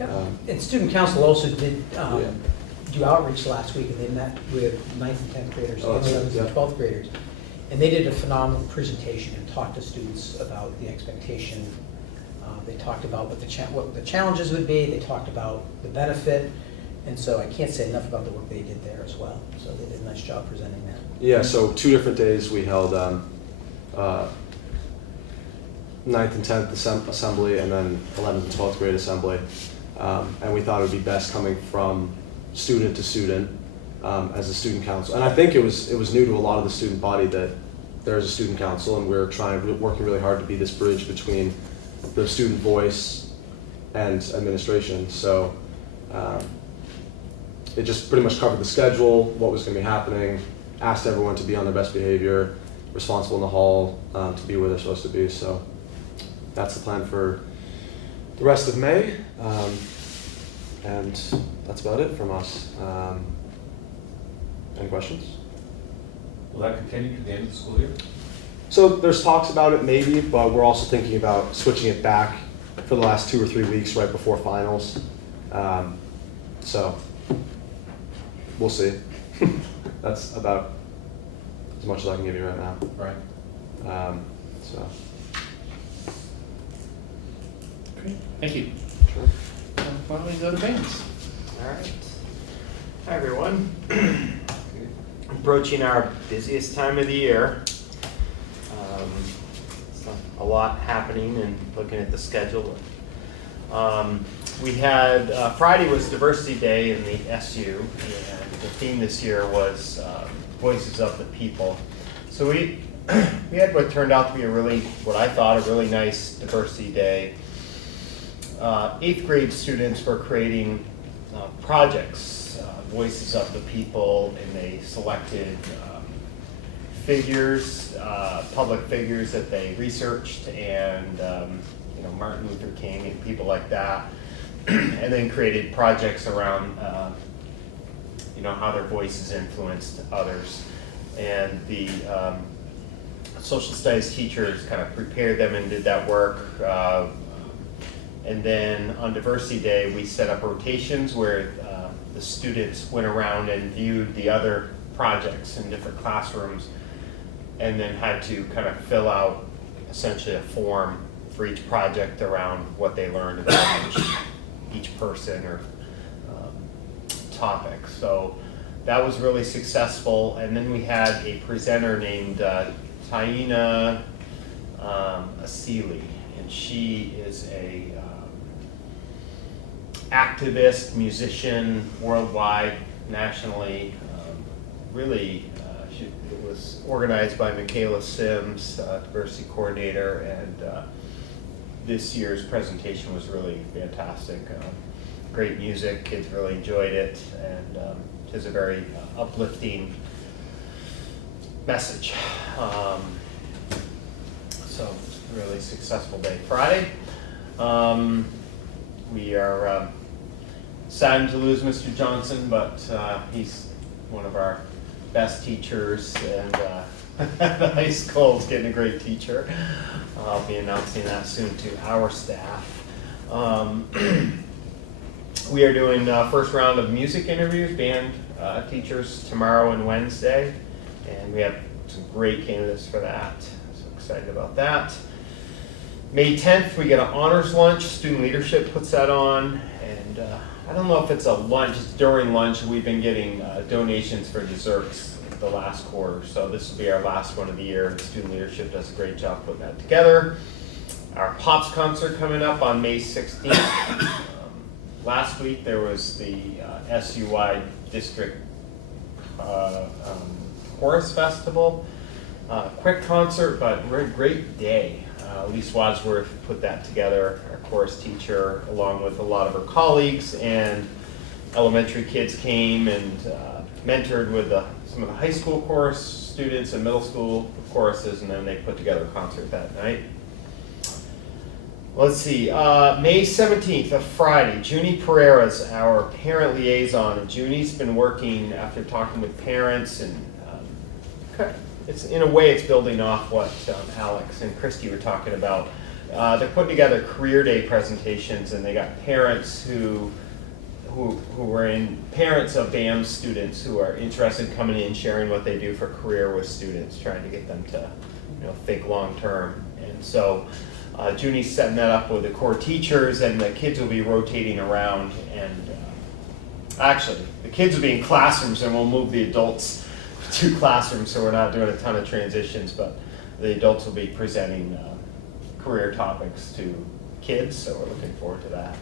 Yep. And student council also did Yeah. do outreach last week, and they met with 9th and 10th graders, Oh, that's 11th good, and yeah. 12th graders. And they did a phenomenal presentation and talked to students about the expectation. They talked about what the challenges would be, they talked about the benefit, and so I can't say enough about the work they did there as well. So they did a nice job presenting that. Yeah, so 2 different days we held 9th and 10th assembly, and then 11th and 12th grade assembly. And we thought it would be best coming from student to student as a student council. And I think it was new to a lot of the student body that there's a student council, and we're working really hard to be this bridge between the student voice and administration. So it just pretty much covered the schedule, what was going to be happening, asked everyone to be on their best behavior, responsible in the hall, to be where they're supposed to be. So that's the plan for the rest of May. And that's about it from us. Any questions? Will that continue to the end of the school year? So there's talks about it maybe, but we're also thinking about switching it back for the last 2 or 3 weeks right before finals. So we'll see. That's about as much as I can give you right now. Right. So, Great, thank you. sure. Why don't we go to bands? All right. Hi, everyone. Approaching our busiest time of the year. a lot happening and looking at the schedule. We had, Friday was Diversity Day in the SU, and the theme this year was Voices of the People. So we had what turned out to be what I thought, a really nice diversity day. 8th grade students were creating projects, Voices of the People, and they selected figures, public figures that they researched, and Martin Luther King and people like that, and then created projects around how their voices influenced others. And the social studies teachers kind of prepared them and did that work. And then on Diversity Day, we set up rotations where the students went around and viewed the other projects in different classrooms, and then had to kind of fill out essentially a form for each project around what they learned about each person or topic. So that was really successful. And then we had a presenter named Taina Asili, and she is a activist, musician, worldwide, nationally. It was organized by Michaela Sims, diversity coordinator, and this year's presentation was really fantastic. Great music, kids really enjoyed it, and it is a very uplifting message. So really successful day. Friday, we are saddened to lose Mr. Johnson, but he's one of our best teachers, and the high school is getting a great teacher. I'll be announcing that soon to our staff. We are doing first round of music interviews, band teachers, tomorrow and Wednesday, and we have some great candidates for that. So excited about that. May 10th, we get an honors lunch. Student leadership puts that on, and I don't know if it's a lunch. It's during lunch. We've been getting donations for desserts the last quarter, so this will be our last one of the year. Student leadership does a great job putting that together. Our Pops concert coming up on May 16th. Last week there was the SU-wide district chorus festival. Quick concert, but a great day. Lise Wadsworth put that together, our chorus teacher, along with a lot of her colleagues, and elementary kids came and mentored with some of the high school chorus students and middle school choruses, and then they put together a concert that night. Let's see, May 17th, a Friday, Junie Pereira's our parent liaison, and Junie's been working after talking with parents, and it's in a way it's building off what Alex and Christy were talking about. They're putting together career day presentations, and they got parents who were parents of BAM students who are interested in coming in, sharing what they do for career with students, trying to get them to think long term. And so Junie's setting that up with the core teachers, and the kids will be rotating around, and actually the kids will be in classrooms, and we'll move the adults to classrooms, so we're not doing a ton of transitions, but the adults will be presenting career topics to kids, so we're looking forward to that.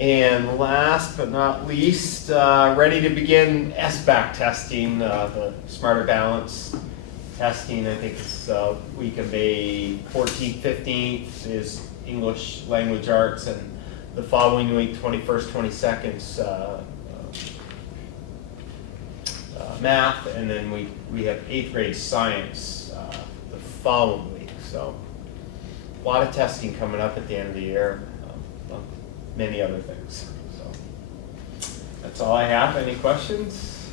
And last but not least, ready to begin SBAC testing, the Smarter Balance testing. I think it's week of May 14th, 15th is English Language Arts, and the following week, 21st, 22nd, math, and then we have 8th grade science the following week. So a lot of testing coming up at the end of the year, many other things. So that's all I have. Any questions?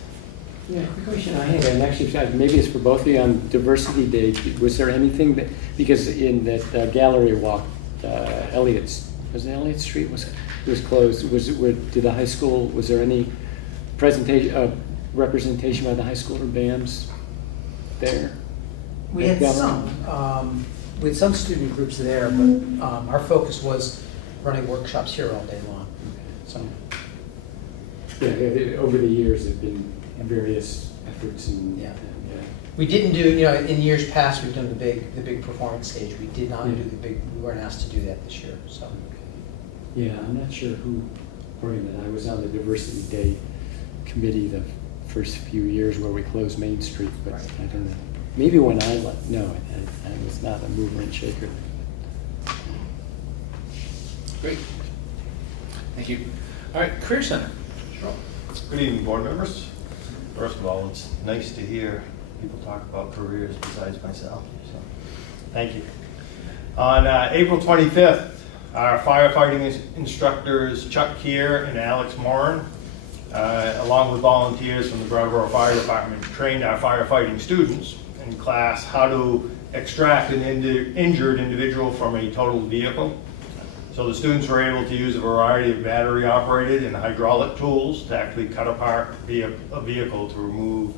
Yeah, quick question I had, and actually maybe it's for both of you on Diversity Day. Was there anything that, because in that gallery walk, Elliott Street was closed. Did the high school, was there any representation by the high school or BAMs there? We had some student groups there, but our focus was running workshops here all day long. So, yeah, over the years there've been various efforts, and Yeah. We didn't do, you know, in years past, we've done the big performance stage. We did not do we weren't asked to do that this year, so. Yeah, I'm not sure who organized it. I was on the Diversity Day committee the first few years where we closed Main Street, but Right. I don't know. Maybe when I left, no, I was not a mover and shaker. Great. Thank you. All right, Career Center. Good evening, board members. First of all, it's nice to hear people talk about careers besides myself, so thank you. On April 25th, our firefighting instructors Chuck Keir and Alex Morin, along with volunteers from the Brattleboro Fire Department, trained our firefighting students in class how to extract an injured individual from a totaled vehicle. So the students were able to use a variety of battery-operated and hydraulic tools to actually cut apart a vehicle to remove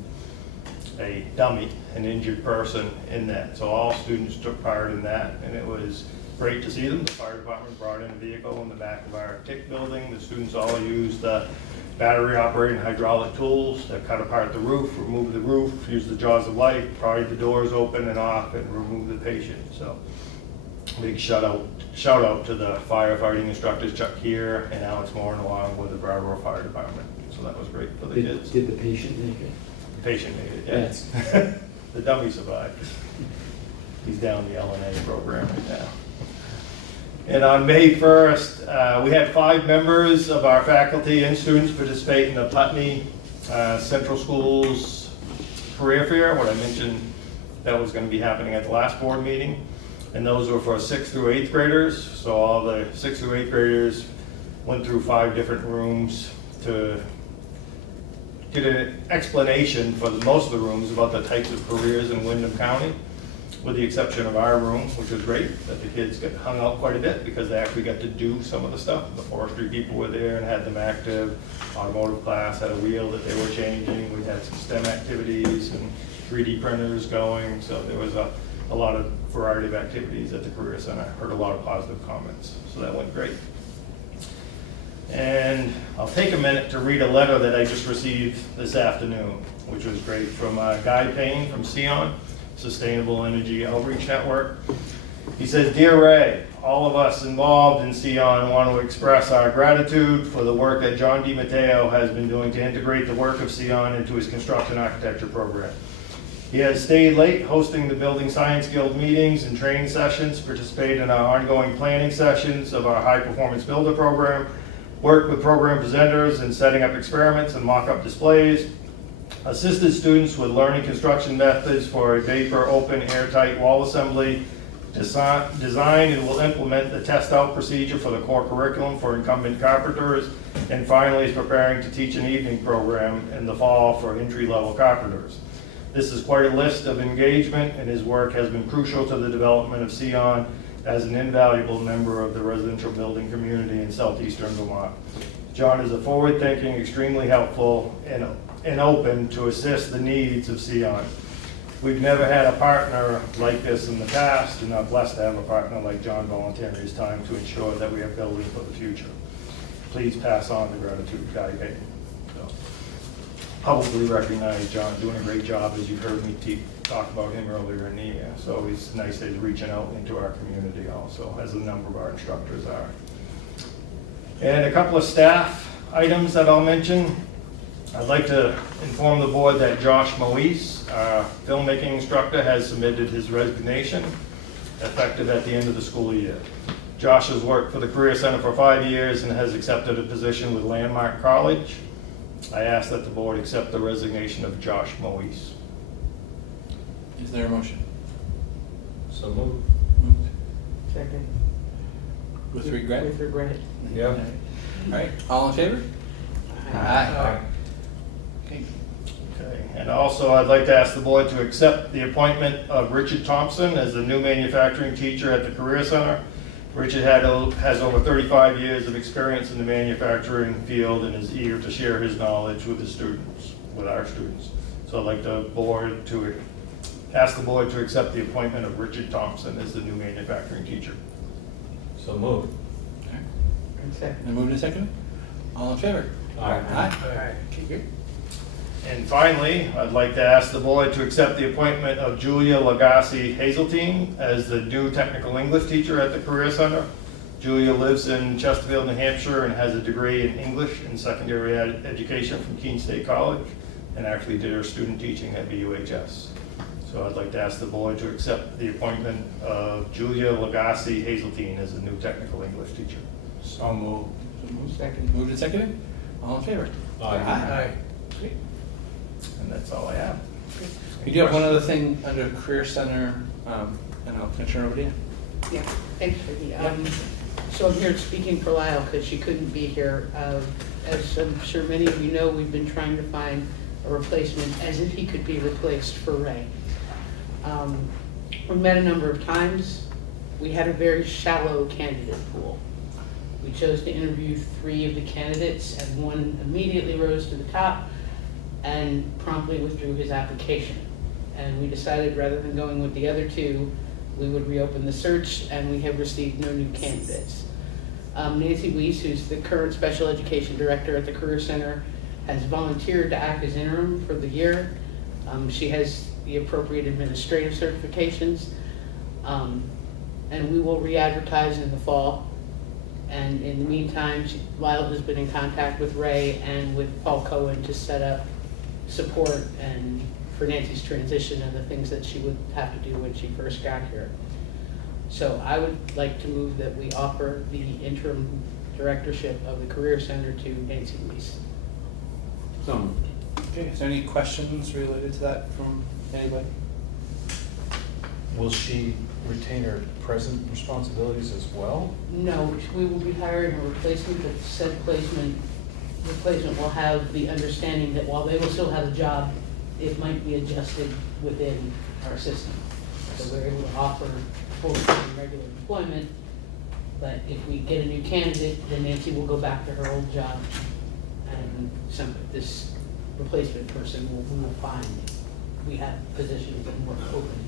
a dummy, an injured person in that. So all students took part in that, and it was great to see them. The fire department brought in a vehicle in the back of our TIC building. The students all used the battery-operated and hydraulic tools to cut apart the roof, remove the roof, use the jaws of life, pry the doors open and off, and remove the patient. So big shout out to the firefighting instructors Chuck Keir and Alex Morin, along with the Brattleboro Fire Department. So that was great for the kids. Did the patient make it? The patient made it, yes. The dummy survived. He's down the LNA program right now. And on May 1st, we had 5 members of our faculty and students participate in the Putney Central Schools Career Fair, what I mentioned that was going to be happening at the last board meeting. And those were for 6th through 8th graders. So all the 6th through 8th graders went through 5 different rooms to get an explanation for most of the rooms about the types of careers in Windham County, with the exception of our room, which was great, that the kids got hung out quite a bit because they actually got to do some of the stuff. The forestry people were there and had them active. Automotive class had a wheel that they were changing. We had some STEM activities and 3D printers going. So there was a lot of variety of activities at the Career Center. I heard a lot of positive comments, so that went great. And I'll take a minute to read a letter that I just received this afternoon, which was great, from Guy Payne from Sion, Sustainable Energy Outreach Network. He says, "Dear Ray, all of us involved in Sion want to express our gratitude for the work that John DiMatteo has been doing to integrate the work of Sion into his construction architecture program. He has stayed late hosting the Building Science Guild meetings and training sessions, participated in our ongoing planning sessions of our High Performance Builder program, worked with program presenters in setting up experiments and mock-up displays, assisted students with learning construction methods for a vapor open airtight wall assembly, designed and will implement the test-out procedure for the core curriculum for incumbent carpenters, and finally is preparing to teach an evening program in the fall for entry-level carpenters. This is quite a list of engagement, and his work has been crucial to the development of Sion as an invaluable member of the residential building community in southeastern Vermont. John is a forward-thinking, extremely helpful, and open to assist the needs of Sion. We've never had a partner like this in the past, and I'm blessed to have a partner like John volunteering his time to ensure that we are building for the future. Please pass on the gratitude to Guy Payton." So, publicly recognize John doing a great job, as you've heard me talk about him earlier in the year. So it's nice that he's reaching out into our community also, as a number of our instructors are. And a couple of staff items that I'll mention. I'd like to inform the board that Josh Moise, our filmmaking instructor, has submitted his resignation, effective at the end of the school year. Josh has worked for the Career Center for 5 years and has accepted a position with Landmark College. I ask that the board accept the resignation of Josh Moise. Is there a motion? So moved. Moved. Second. With regret? With regret. Yeah. All right, all in favor? Aye. Okay. Okay, and also I'd like to ask the board to accept the appointment of Richard Thompson as the new manufacturing teacher at the Career Center. Richard has over 35 years of experience in the manufacturing field and is eager to share his knowledge with his students, with our students. So I'd like the board to ask the board to accept the appointment of Richard Thompson as the new manufacturing teacher. So moved. Then moved and seconded. All in favor? Aye. Aye. Okay, good. And finally, I'd like to ask the board to accept the appointment of Julia Lagasse Hazeltine as the new technical English teacher at the Career Center. Julia lives in Chesterfield, New Hampshire, and has a degree in English and secondary education from Keene State College, and actually did her student teaching at BUHS. So I'd like to ask the board to accept the appointment of Julia Lagasse Hazeltine as the new technical English teacher. So moved. Second. Moved and seconded? All in favor? Aye. Great. And that's all I have. We do have one other thing under Career Center, and I'll turn it over to you. Yeah, thanks, Vicky. So I'm here speaking for Lyle because she couldn't be here. As I'm sure many of you know, we've been trying to find a replacement as if he could be replaced for Ray. We met a number of times. We had a very shallow candidate pool. We chose to interview 3 of the candidates, and one immediately rose to the top and promptly withdrew his application. And we decided rather than going with the other 2, we would reopen the search, and we have received no new candidates. Nancy Weiss, who's the current special education director at the Career Center, has volunteered to act as interim for the year. She has the appropriate administrative certifications, and we will re-advertise in the fall. And in the meantime, Lyle has been in contact with Ray and with Paul Cohen to set up support and for Nancy's transition and the things that she would have to do when she first got here. So I would like to move that we offer the interim directorship of the Career Center to Nancy Weiss. So moved. Okay, is there any questions related to that from anybody? Will she retain her present responsibilities as well? No, we will be hiring a replacement, but said replacement will have the understanding that while they will still have a job, it might be adjusted within our system. So we're able to offer full-time regular employment, but if we get a new candidate, then Nancy will go back to her old job, and this replacement person we will find. We have positions that work open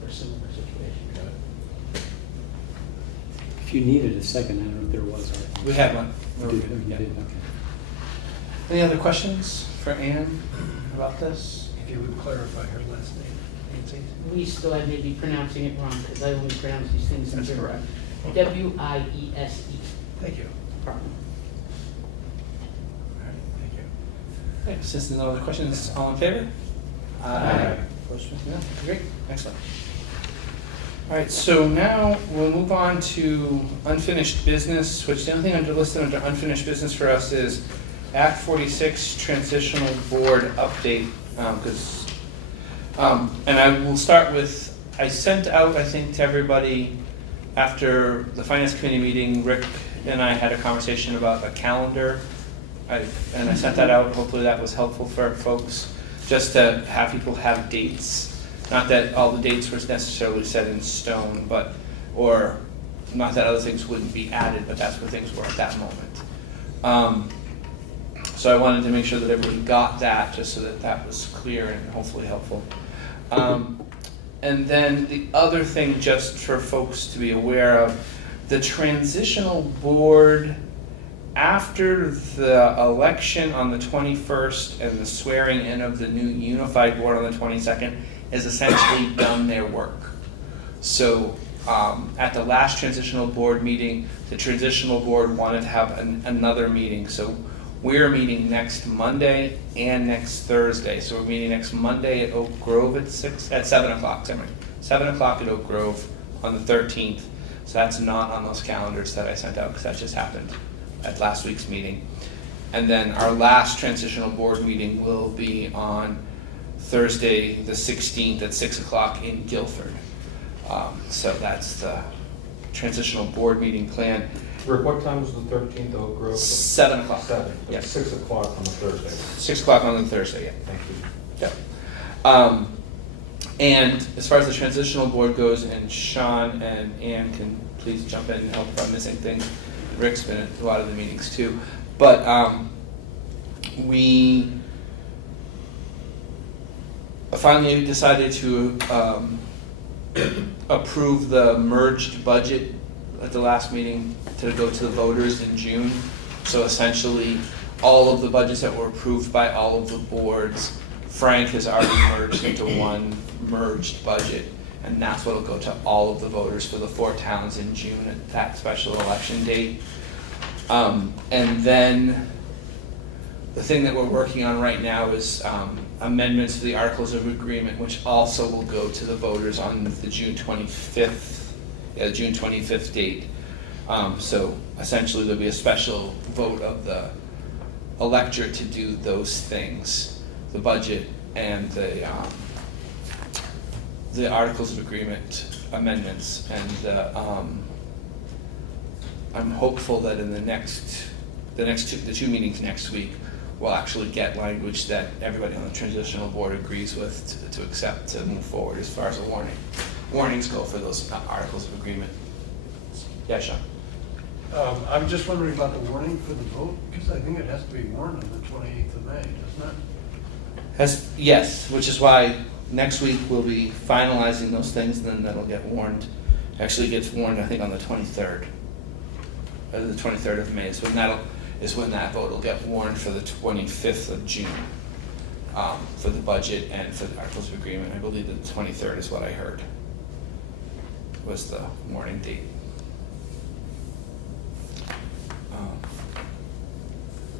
for a similar situation. If you needed a second, I don't know if there was. We had one. You did, oh, you did, okay. Any other questions for Ann about this? If you would clarify her last name, Nancy. Weiss, though I may be pronouncing it wrong, because I only pronounce these things in That's German. correct. W-I-E-S-E. Thank you. Problem. All right, thank you. Okay, since there's no other questions, all in favor? Aye. Opposed? No? Great, excellent. All right, so now we'll move on to unfinished business, which the only thing listed under unfinished business for us is Act 46 Transitional Board Update, and I will start with, I sent out, I think, to everybody after the Finance Committee meeting, Rick and I had a conversation about a calendar, and I sent that out. Hopefully that was helpful for folks, just to have people have dates. Not that all the dates were necessarily set in stone, or not that other things wouldn't be added, but that's where things were at that moment. So I wanted to make sure that everybody got that, just so that that was clear and hopefully helpful. And then the other thing, just for folks to be aware of, the transitional board, after the election on the 21st and the swearing in of the new unified board on the 22nd, has essentially done their work. So at the last transitional board meeting, the transitional board wanted to have another meeting. So we're meeting next Monday and next Thursday. So we're meeting next Monday at Oak Grove at 7 o'clock. 7 o'clock at Oak Grove on the 13th. So that's not on those calendars that I sent out because that just happened at last week's meeting. And then our last transitional board meeting will be on Thursday the 16th at 6 o'clock in Guilford. So that's the transitional board meeting plan. Rick, what time was the 13th Oak Grove? 7 o'clock. 7. Yeah. 6 o'clock on the Thursday. 6 o'clock on the Thursday, yeah. Thank you. Yep. And as far as the transitional board goes, and Sean and Ann can please jump in and help if I'm missing things. Rick's been at a lot of the meetings too. But we finally decided to approve the merged budget at the last meeting to go to the voters in June. So essentially, all of the budgets that were approved by all of the boards, Frank has already merged into one merged budget, and that's what'll go to all of the voters for the 4 towns in June at that special election date. And then the thing that we're working on right now is amendments to the Articles of Agreement, which also will go to the voters on the June 25th date. So essentially there'll be a special vote of the electorate to do those things, the budget and the Articles of Agreement amendments. And I'm hopeful that in the two meetings next week, we'll actually get language that everybody on the transitional board agrees with to accept, to move forward as far as the warnings go for those Articles of Agreement. Yeah, Sean? I'm just wondering about the warning for the vote, because I think it has to be warned on the 28th of May, doesn't it? Yes, which is why next week we'll be finalizing those things, and then that'll get warned. Actually gets warned, I think, on the 23rd. The 23rd of May is when that vote will get warned for the 25th of June for the budget and for the Articles of Agreement. I believe the 23rd is what I heard was the warning date.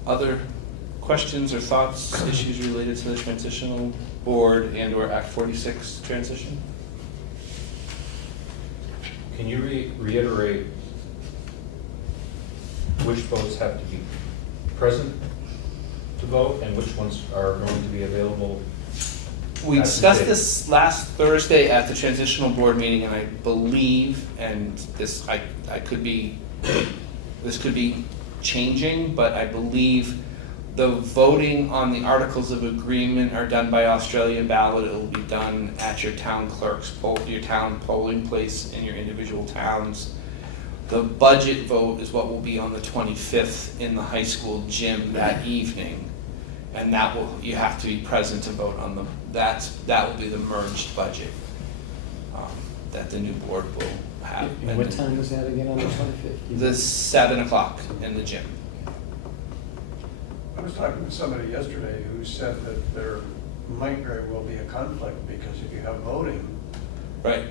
Other questions or thoughts, issues related to the transitional board and or Act 46 transition? Can you reiterate which votes have to be present to vote and which ones are going to be available? We at the discussed date? this last Thursday at the transitional board meeting, and I believe, and this could be changing, but I believe the voting on the Articles of Agreement are done by Australian ballot. It will be done at your town clerk's your town polling place in your individual towns. The budget vote is what will be on the 25th in the high school gym that evening, and you have to be present to vote on them. That will be the merged budget that the new board will have. And what time was that again on the 25th? The 7 o'clock in the gym. I was talking to somebody yesterday who said that there might very well be a conflict, because if you have voting, Right.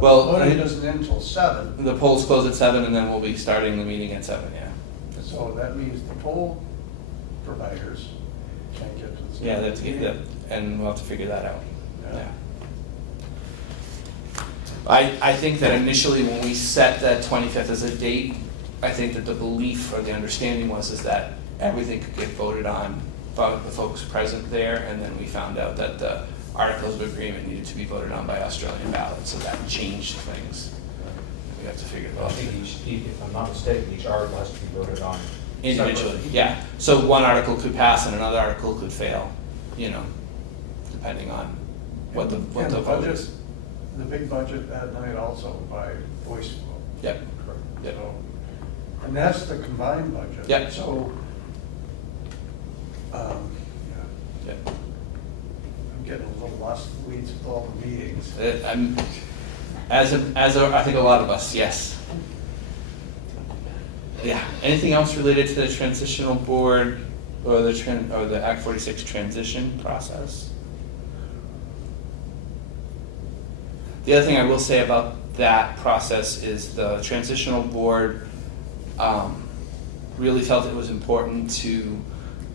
Well, voting doesn't end until 7, the polls close at 7, and then we'll be starting the meeting at 7, yeah. so that means the poll providers can't get to the. Yeah, and we'll have to figure that out. Yeah. I think that initially when we set that 25th as a date, I think that the belief or the understanding is that everything could get voted on by the folks present there, and then we found out that the Articles of Agreement needed to be voted on by Australian ballot, so that changed things. We have to figure that I out. think if I'm not mistaken, each article has to be voted on Individually, separately. yeah. So one article could pass and another article could fail, depending on what the And vote budget, is. the big budget that night also by voice vote. Yep. Yep. So, and that's the combined budget. Yep. So, Yep. I'm getting a little lost in the weeds with all the meetings. As I think a lot of us, yes. Yeah. Anything else related to the transitional board or the Act 46 transition process? The other thing I will say about that process is the transitional board really felt it was important to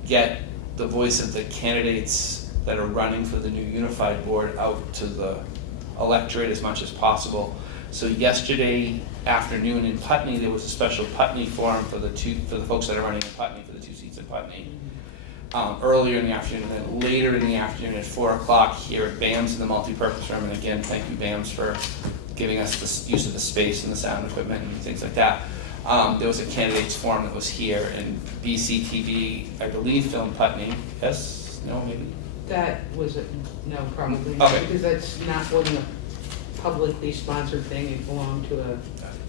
get the voice of the candidates that are running for the new unified board out to the electorate as much as possible. So yesterday afternoon in Putney, there was a special Putney forum for the folks that are running in Putney, for the 2 seats in Putney. Earlier in the afternoon, and then later in the afternoon at 4 o'clock here at BAMS in the multipurpose room. And again, thank you BAMS for giving us the use of the space and the sound equipment and things like that. There was a candidates forum that was here, and BCTV, I believe, filmed Putney. Yes? No? Maybe? That was, no, probably, Okay. because wasn't a publicly sponsored thing, it belonged to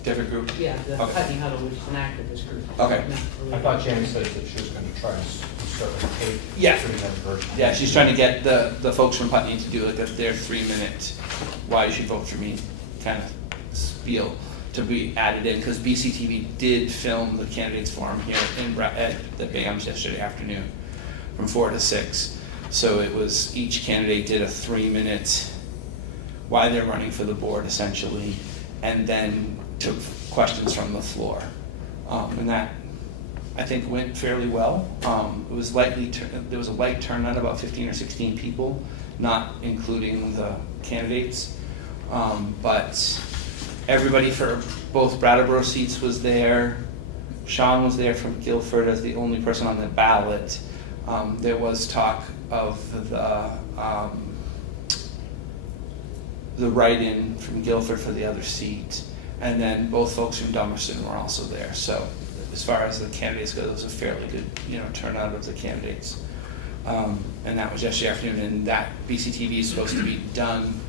Different group? the Okay. Putney Huddle, which is an activist group. Okay. Not I related. thought Jamie said that she was going to try and start a tape. Yeah. stream that version. Yeah, she's trying to get the folks from Putney to do like their 3-minute why you should vote for me kind of spiel. to be added in, because BCTV did film the candidates forum here at the BAMs yesterday afternoon from 4 to 6. So it was, each candidate did a 3-minute why they're running for the board essentially, and then took questions from the floor. And that, I think, went fairly well. It was there was a light turnout, about 15 or 16 people, not including the candidates. But everybody for both Brattleboro seats was there. Sean was there from Guilford as the only person on the ballot. There was talk of the write-in from Guilford for the other seat. And then both folks from Dummerston were also there. So as far as the candidates go, there was a fairly good, turnout of the candidates. And that was yesterday afternoon, and that BCTV is supposed to be done,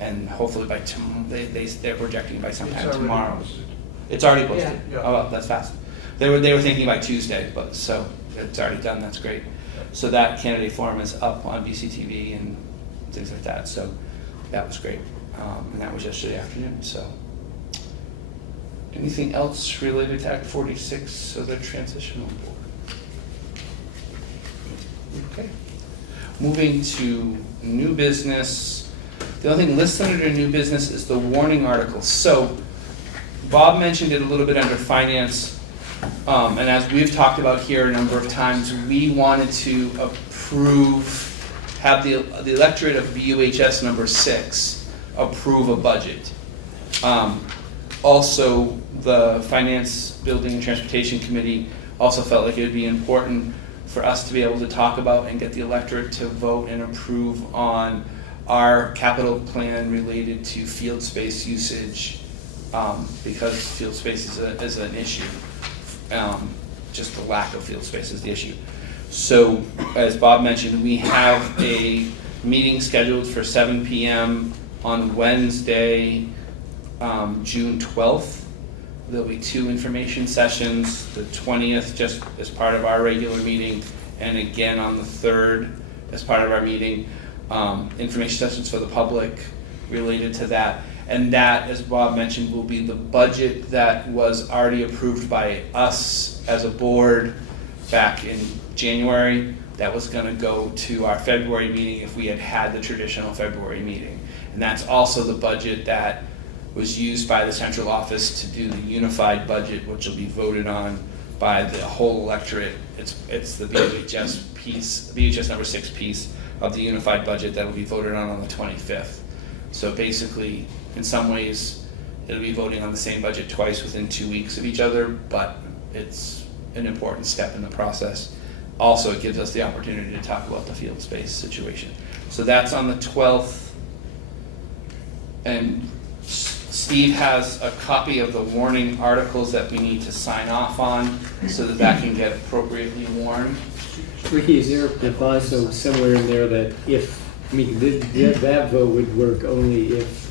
and hopefully by tomorrow, they're projecting by sometime It's already tomorrow. posted. It's already posted? Yeah. Oh, well, that's fast. They were thinking by Tuesday, but so it's already done, that's great. So that candidate forum is up on BCTV and things like that, so that was great. And that was yesterday afternoon, so. Anything else related to Act 46 of the transitional board? Okay. Moving to new business. The only thing listed under new business is the warning articles. So Bob mentioned it a little bit under finance, and as we've talked about here a number of times, we wanted to have the electorate of BUHS number 6 approve a budget. Also, the Finance, Building, and Transportation Committee also felt like it would be important for us to be able to talk about and get the electorate to vote and approve on our capital plan related to field space usage, because field space is an issue. Just the lack of field space is the issue. So, as Bob mentioned, we have a meeting scheduled for 7 p.m. on Wednesday, June 12th. There'll be 2 information sessions, the 20th just as part of our regular meeting, and again on the 3rd as part of our meeting. Information sessions for the public related to that. And that, as Bob mentioned, will be the budget that was already approved by us as a board back in January. That was going to go to our February meeting if we had had the traditional February meeting. And that's also the budget that was used by the central office to do the unified budget, which will be voted on by the whole electorate. It's the BHS piece, BHS number 6 piece of the unified budget that will be voted on the 25th. So basically, in some ways, it'll be voting on the same budget twice within 2 weeks of each other, but it's an important step in the process. Also, it gives us the opportunity to talk about the field space situation. So that's on the 12th. And Steve has a copy of the warning articles that we need to sign off on so that can get appropriately warned. Ricky, is there a clause somewhere in there that that vote would work only if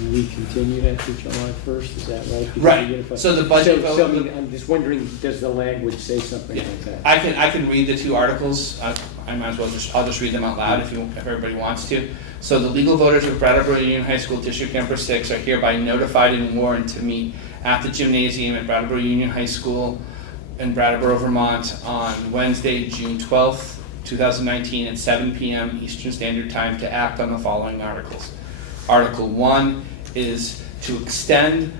we continued after July 1st, is that right? Because Right, so the budget vote. So I'm just wondering, does the language say something like that? I can read the 2 articles. I might as well I'll just read them out loud if everybody wants to. So the legal voters of Brattleboro Union High School District Number 6 are hereby notified and warned to meet at the gymnasium at Brattleboro Union High School in Brattleboro, Vermont on Wednesday, June 12th, 2019 at 7 p.m. Eastern Standard Time to act on the following articles. Article 1 is to extend,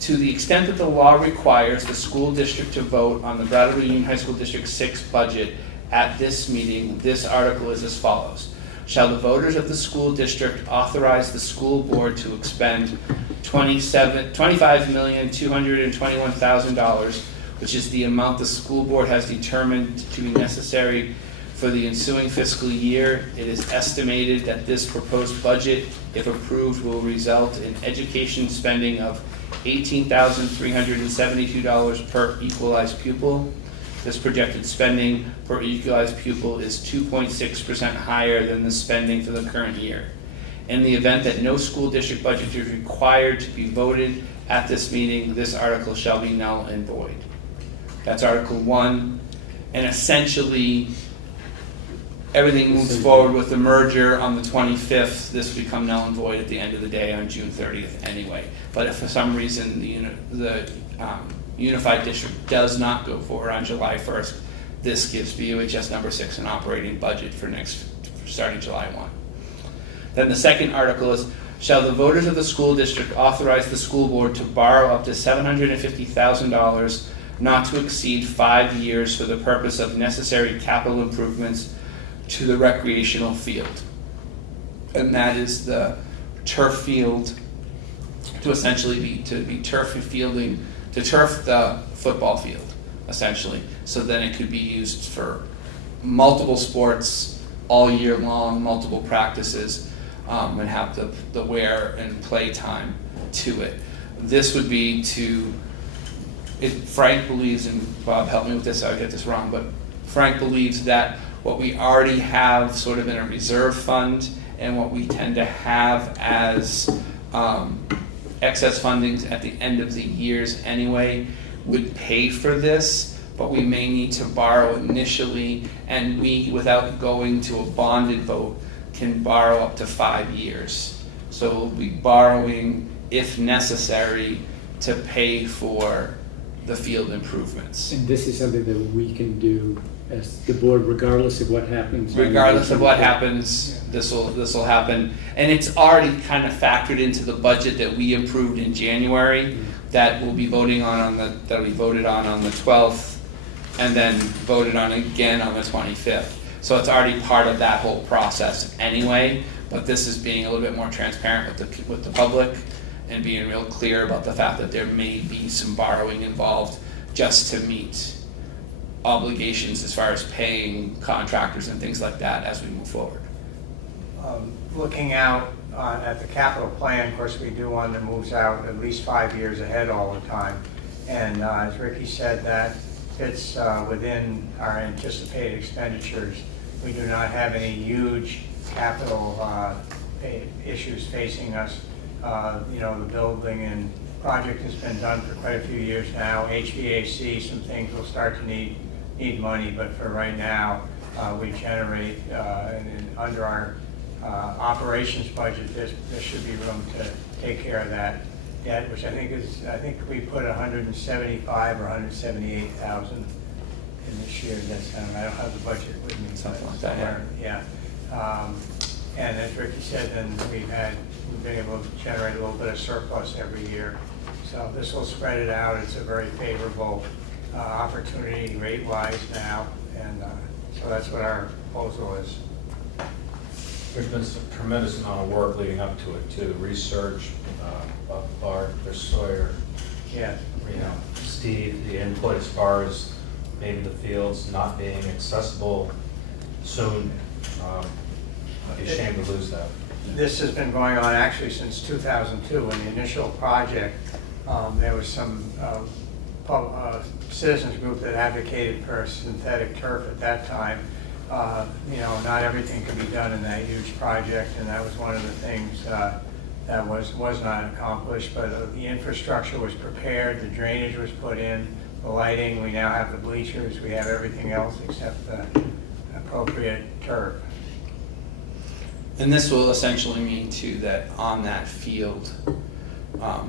to the extent that the law requires the school district to vote on the Brattleboro Union High School District 6 budget at this meeting, this article is as follows. Shall the voters of the school district authorize the school board to expend $25,221,000, which is the amount the school board has determined to be necessary for the ensuing fiscal year. It is estimated that this proposed budget, if approved, will result in education spending of $18,372 per equalized pupil. This projected spending per equalized pupil is 2.6% higher than the spending for the current year. In the event that no school district budget is required to be voted at this meeting, this article shall be null and void. That's Article 1. And essentially, everything moves forward with the merger on the 25th, this would become null and void at the end of the day on June 30th anyway. But if for some reason the unified district does not go forward on July 1st, this gives BUHS number 6 an operating budget for starting July 1. Then the second article is, shall the voters of the school district authorize the school board to borrow up to $750,000 not to exceed 5 years for the purpose of necessary capital improvements to the recreational field. And that is the turf field to essentially be turf fielding, to turf the football field, essentially. So then it could be used for multiple sports all year long, multiple practices, and have the wear and play time to it. This would be Frank believes, and Bob help me with this, I get this wrong, but Frank believes that what we already have sort of in a reserve fund and what we tend to have as excess fundings at the end of the years anyway would pay for this, but we may need to borrow initially, and we, without going to a bonded vote, can borrow up to 5 years. So we'll be borrowing, if necessary, to pay for the field improvements. And this is something that we can do as the board, regardless of what happens. Regardless of what happens, this will happen. And it's already kind of factored into the budget that we approved in January, that we'll be voting that we voted on the 12th, and then voted on again on the 25th. So it's already part of that whole process anyway, but this is being a little bit more transparent with the public and being real clear about the fact that there may be some borrowing involved just to meet obligations as far as paying contractors and things like that as we move forward. Looking out at the capital plan, of course, we do one that moves out at least 5 years ahead all the time. And as Ricky said, that fits within our anticipated expenditures. We do not have any huge capital issues facing us. The building and project has been done for quite a few years now. HVAC, some things will start to need money, but for right now, we generate, and under our operations budget, there should be room to take care of that debt, which I think we put 175 or 178,000 in this year. I don't have the budget with me. Something like that, yeah. And as Ricky said, then we've been able to generate a little bit of surplus every year. So this will spread it out. It's a very favorable opportunity rate-wise now, and so that's what our proposal is. There's been some tremendous amount of work leading up to it, too. Research, Bart, Chris Sawyer, Yeah. Steve, the input as far as maybe the fields not being accessible soon. I'd be ashamed to lose that. This has been going on actually since 2002. In the initial project, there was some citizens group that advocated for synthetic turf at that time. Not everything could be done in that huge project, and that was one of the things that was not accomplished. But the infrastructure was prepared, the drainage was put in, the lighting, we now have the bleachers, we have everything else except the appropriate turf. And this will essentially mean too that on that field,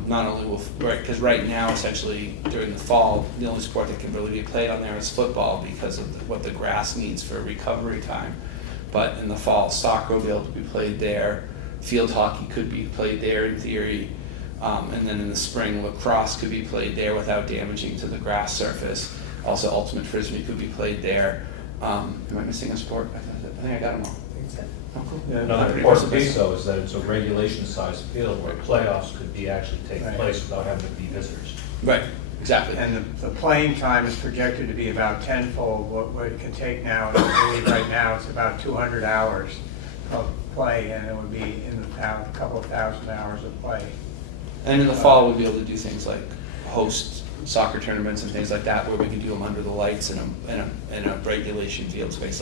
not only will, because right now essentially during the fall, the only sport that can really be played on there is football because of what the grass needs for recovery time. But in the fall, soccer will be able to be played there, field hockey could be played there in theory, and then in the spring, lacrosse could be played there without damaging to the grass surface. Also, ultimate frisbee could be played there. Am I missing a sport? I think I got them all. Oh, cool. Another important piece, though, is that it's a regulation-sized field where playoffs could actually take Right. place without having to be visitors. Right, exactly. And the playing time is projected to be about tenfold what it can take now. And I believe right now it's about 200 hours of play, and it would be in a couple of thousand hours of play. And in the fall, we'll be able to do things like host soccer tournaments and things like that, where we can do them under the lights in a regulation field space,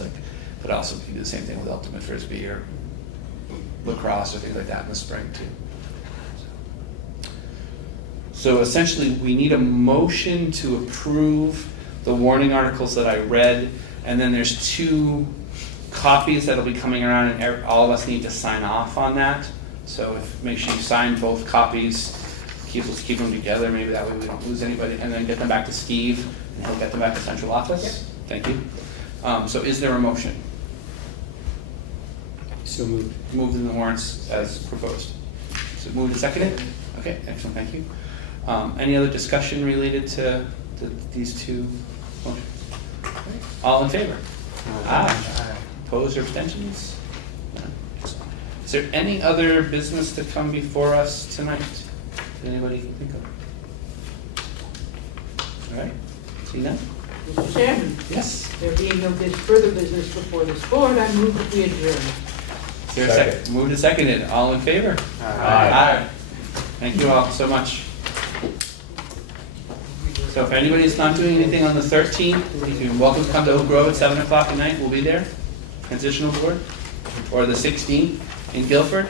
but also we can do the same thing with ultimate frisbee or lacrosse or things like that in the spring too. So essentially, we need a motion to approve the warning articles that I read, and then there's two copies that'll be coming around, and all of us need to sign off on that. So make sure you sign both copies, let's keep them together, maybe that way we don't lose anybody, and then get them back to Steve, and he'll get them back to central office. Thank you. So is there a motion? So moved. Moved in the warrants as proposed. So moved and seconded? Okay, excellent, thank you. Any other discussion related to these two motions? All in favor? Aye. Opposed or abstentions? None. Excellent. Is there any other business to come before us tonight that anybody can think of? All right, see none? Mr. Chairman, Yes. there being no further business before this board, I move that we adjourn. Is there a second? Moved and seconded. All in favor? Aye. Thank you all so much. So if anybody's not doing anything on the 13th, you're welcome to come to Oak Grove at 7 o'clock at night. We'll be there. Transitional board. Or the 16th in Guilford.